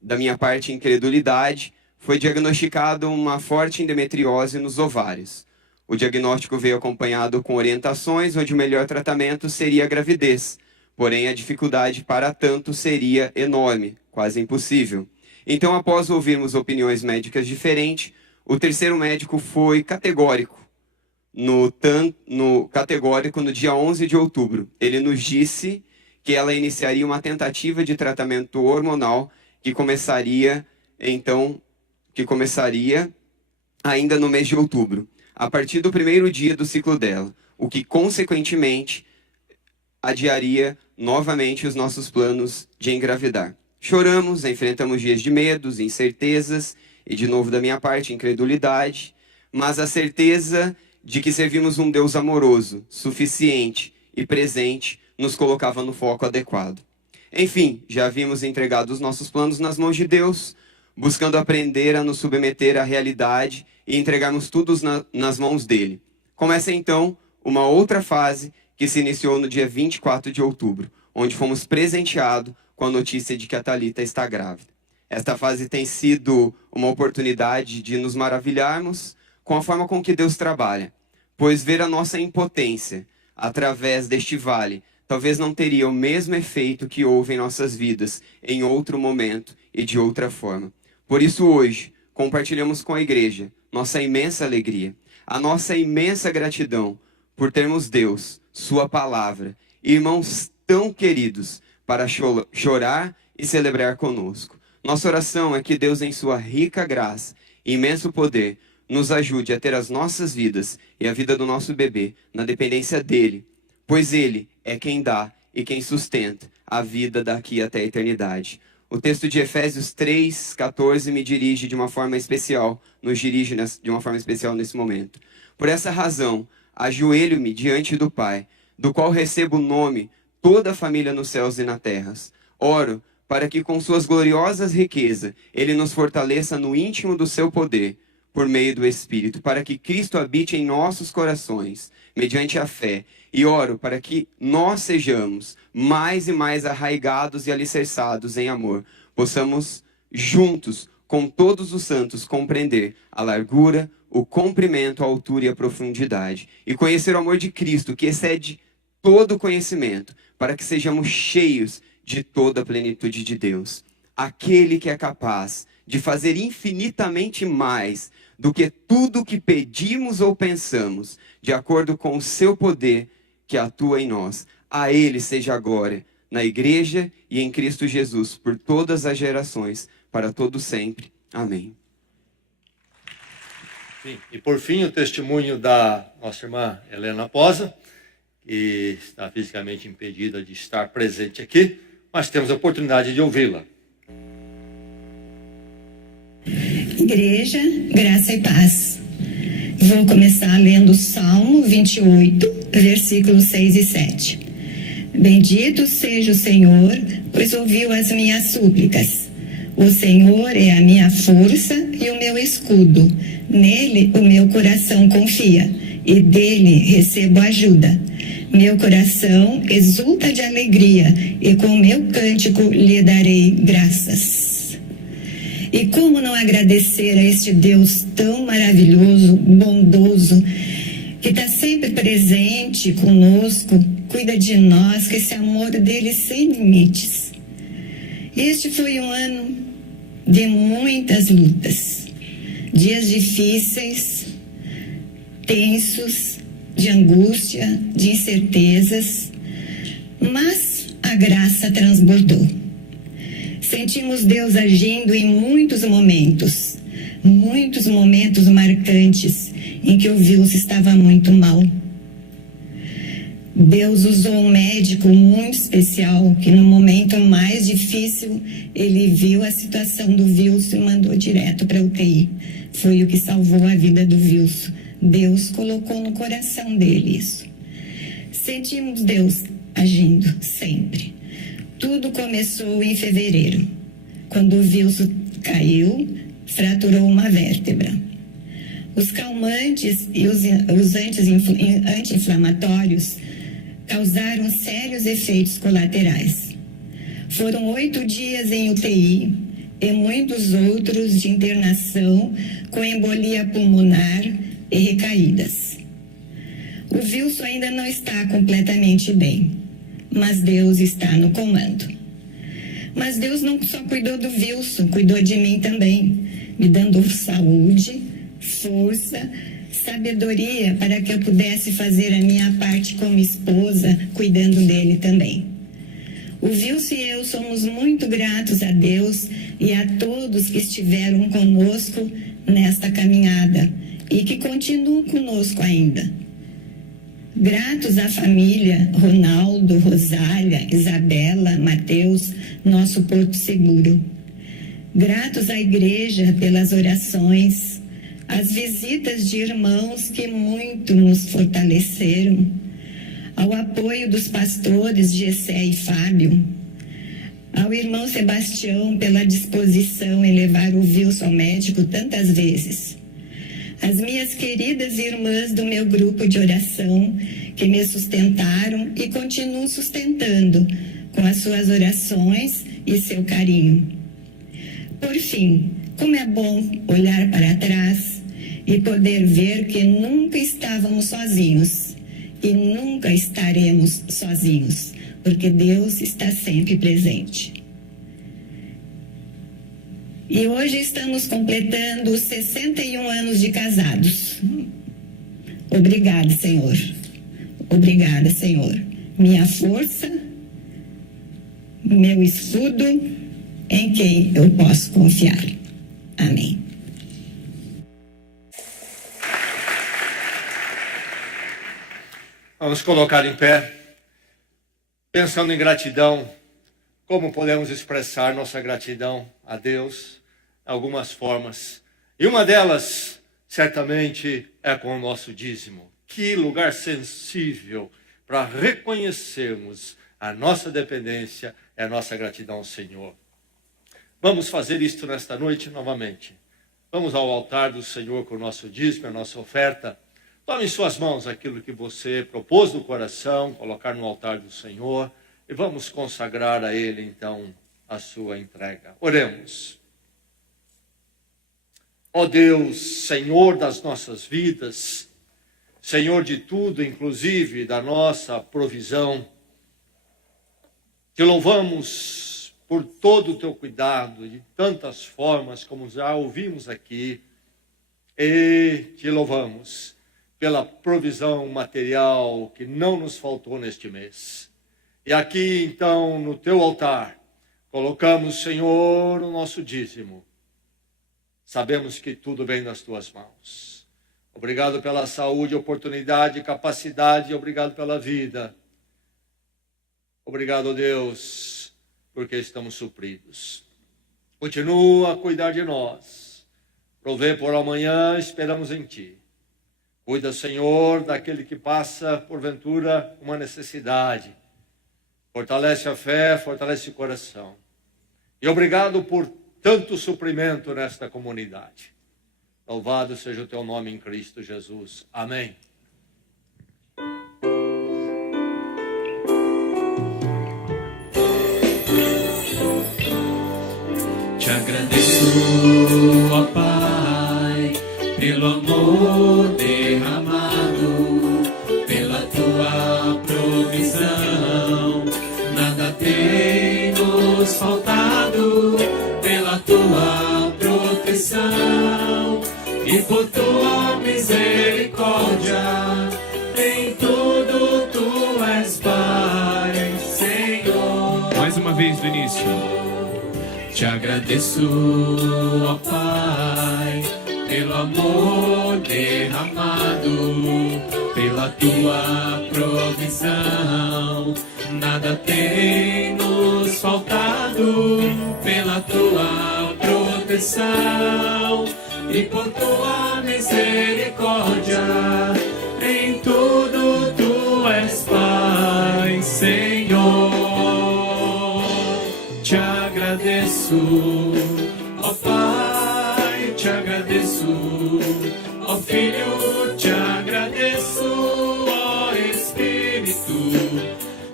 da minha parte incredulidade, foi diagnosticado uma forte endometriose nos ovários. O diagnóstico veio acompanhado com orientações, onde o melhor tratamento seria a gravidez. Porém, a dificuldade para tanto seria enorme, quase impossível. Então, após ouvirmos opiniões médicas diferentes, o terceiro médico foi categórico. No dia 11 de outubro, ele nos disse que ela iniciaria uma tentativa de tratamento hormonal que começaria ainda no mês de outubro, a partir do primeiro dia do ciclo dela, o que consequentemente adiaria novamente os nossos planos de engravidar. Choramos, enfrentamos dias de medos, incertezas e, de novo da minha parte, incredulidade, mas a certeza de que servimos um Deus amoroso, suficiente e presente nos colocava no foco adequado. Enfim, já havíamos entregado os nossos planos nas mãos de Deus, buscando aprender a nos submeter à realidade e entregarmos tudo nas mãos dele. Começa então uma outra fase que se iniciou no dia 24 de outubro, onde fomos presenteados com a notícia de que a Thalita está grávida. Esta fase tem sido uma oportunidade de nos maravilharmos com a forma com que Deus trabalha, pois ver a nossa impotência através deste vale talvez não teria o mesmo efeito que houve em nossas vidas em outro momento e de outra forma. Por isso hoje, compartilhamos com a igreja nossa imensa alegria, a nossa imensa gratidão por termos Deus sua palavra. Irmãos tão queridos para chorar e celebrar conosco. Nossa oração é que Deus, em sua rica graça e imenso poder, nos ajude a ter as nossas vidas e a vida do nosso bebê na dependência dele, pois ele é quem dá e quem sustenta a vida daqui até a eternidade. O texto de Efésios 3:14 me dirige de uma forma especial, nos dirige de uma forma especial nesse momento. Por essa razão, ajoelho-me diante do Pai, do qual recebo o nome toda a família nos céus e na terra. Oro para que com suas gloriosas riquezas ele nos fortaleça no íntimo do seu poder, por meio do Espírito, para que Cristo habite em nossos corações, mediante a fé. E oro para que nós sejamos mais e mais arraigados e alicerçados em amor, possamos juntos, com todos os santos, compreender a largura, o comprimento, a altura e a profundidade, e conhecer o amor de Cristo, que excede todo conhecimento, para que sejamos cheios de toda a plenitude de Deus. Aquele que é capaz de fazer infinitamente mais do que tudo o que pedimos ou pensamos, de acordo com o seu poder que atua em nós. A Ele seja a glória, na Igreja e em Cristo Jesus, por todas as gerações, para todo sempre. Amém. Sim. E por fim, o testemunho da nossa irmã Helena Posa, que está fisicamente impedida de estar presente aqui, mas temos a oportunidade de ouvi-la. Igreja, graça e paz. Vou começar lendo o Salmo 28, versículos 6 e 7. Bendito seja o Senhor, pois ouviu as minhas súplicas. O Senhor é a minha força e o meu escudo. Nele o meu coração confia, e dele recebo ajuda. Meu coração exulta de alegria, e com meu cântico lhe darei graças. E como não agradecer a este Deus tão maravilhoso, bondoso, que está sempre presente conosco, cuida de nós, com esse amor dele sem limites. Este foi um ano de muitas lutas, dias difíceis, tensos, de angústia, de incertezas, mas a graça transbordou. Sentimos Deus agindo em muitos momentos marcantes em que o Wilson estava muito mal. Deus usou um médico muito especial que no momento mais difícil ele viu a situação do Wilson e mandou direto para a UTI. Foi o que salvou a vida do Wilson. Deus colocou no coração dele isso. Sentimos Deus agindo sempre. Tudo começou em fevereiro, quando o Wilson caiu, fraturou uma vértebra. Os calmantes e os anti-inflamatórios causaram sérios efeitos colaterais. Foram 8 dias em UTI e muitos outros de internação com embolia pulmonar e recaídas. O Wilson ainda não está completamente bem, mas Deus está no comando. Mas Deus não só cuidou do Wilson, cuidou de mim também, me dando saúde, força, sabedoria para que eu pudesse fazer a minha parte como esposa, cuidando dele também. O Wilson e eu somos muito gratos a Deus e a todos que estiveram conosco nesta caminhada e que continuam conosco ainda. Gratos à família Ronaldo, Rosália, Isabela, Mateus, nosso Porto Seguro. Gratos à igreja pelas orações, as visitas de irmãos que muito nos fortaleceram, ao apoio dos pastores Gessé e Fábio, ao irmão Sebastião pela disposição em levar o Wilson ao médico tantas vezes, as minhas queridas irmãs do meu grupo de oração que me sustentaram e continuam sustentando com as suas orações e seu carinho. Por fim, como é bom olhar para trás e poder ver que nunca estávamos sozinhos e nunca estaremos sozinhos, porque Deus está sempre presente. E hoje estamos completando os 61 anos de casados. Obrigada, Senhor. Obrigada, Senhor. Minha força, meu escudo, em quem eu posso confiar. Amém. Vamos colocar em pé, pensando em gratidão, como podemos expressar nossa gratidão a Deus, algumas formas. E uma delas, certamente, é com o nosso dízimo. Que lugar sensível para reconhecermos a nossa dependência e a nossa gratidão ao Senhor. Vamos fazer isto nesta noite novamente. Vamos ao altar do Senhor com o nosso dízimo, a nossa oferta. Tome em suas mãos aquilo que você propôs no coração, colocar no altar do Senhor, e vamos consagrar a Ele, então, a sua entrega. Oremos. Ó Deus, Senhor das nossas vidas, Senhor de tudo, inclusive da nossa provisão, te louvamos por todo o teu cuidado, de tantas formas como já ouvimos aqui, e te louvamos pela provisão material que não nos faltou neste mês. E aqui, então, no teu altar, colocamos, Senhor, o nosso dízimo. Sabemos que tudo vem das tuas mãos. Obrigado pela saúde, oportunidade, capacidade, obrigado pela vida. Obrigado, Deus, porque estamos supridos. Continua a cuidar de nós. Provê por amanhã, esperamos em ti. Cuida, Senhor, daquele que passa, porventura, uma necessidade. Fortalece a fé, fortalece o coração. E obrigado por tanto suprimento nesta comunidade. Louvado seja o teu nome em Cristo Jesus. Amém. Te agradeço, ó Pai, pelo amor derramado, pela tua provisão. Nada tem nos faltado, pela tua proteção e por tua misericórdia. Em tudo tu és Pai, Senhor. Mais uma vez do início. Te agradeço, ó Pai, pelo amor derramado, pela tua provisão. Nada tem nos faltado, pela tua proteção e por tua misericórdia. Em tudo tu és Pai, Senhor. Te agradeço, ó Pai, te agradeço, ó Filho, te agradeço, ó Espírito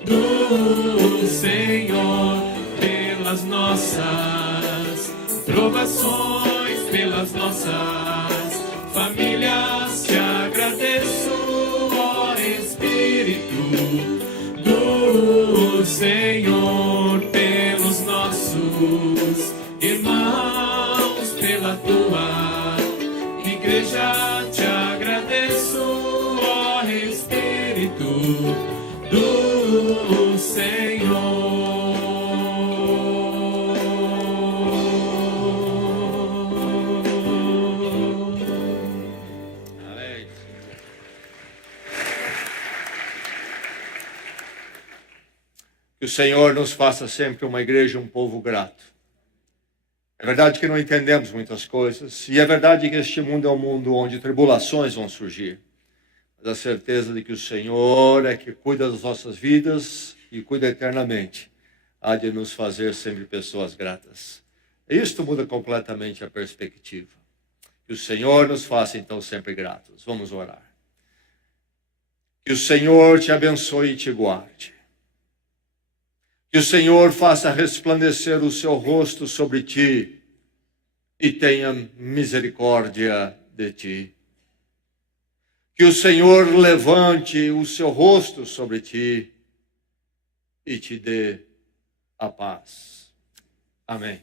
do Senhor, pelas nossas provações, pelas nossas famílias. Te agradeço, ó Espírito do Senhor, pelos nossos irmãos, pela tua igreja. Te agradeço, ó Espírito do Senhor. Amém. Que o Senhor nos faça sempre uma igreja, um povo grato. É verdade que não entendemos muitas coisas, e é verdade que este mundo é um mundo onde tribulações vão surgir. Mas a certeza de que o Senhor é que cuida das nossas vidas e cuida eternamente, há de nos fazer sempre pessoas gratas. E isto muda completamente a perspectiva. Que o Senhor nos faça então sempre gratos. Vamos orar. Que o Senhor te abençoe e te guarde. Que o Senhor faça resplandecer o seu rosto sobre ti e tenha misericórdia de ti. Que o Senhor levante o seu rosto sobre ti e te dê a paz. Amém.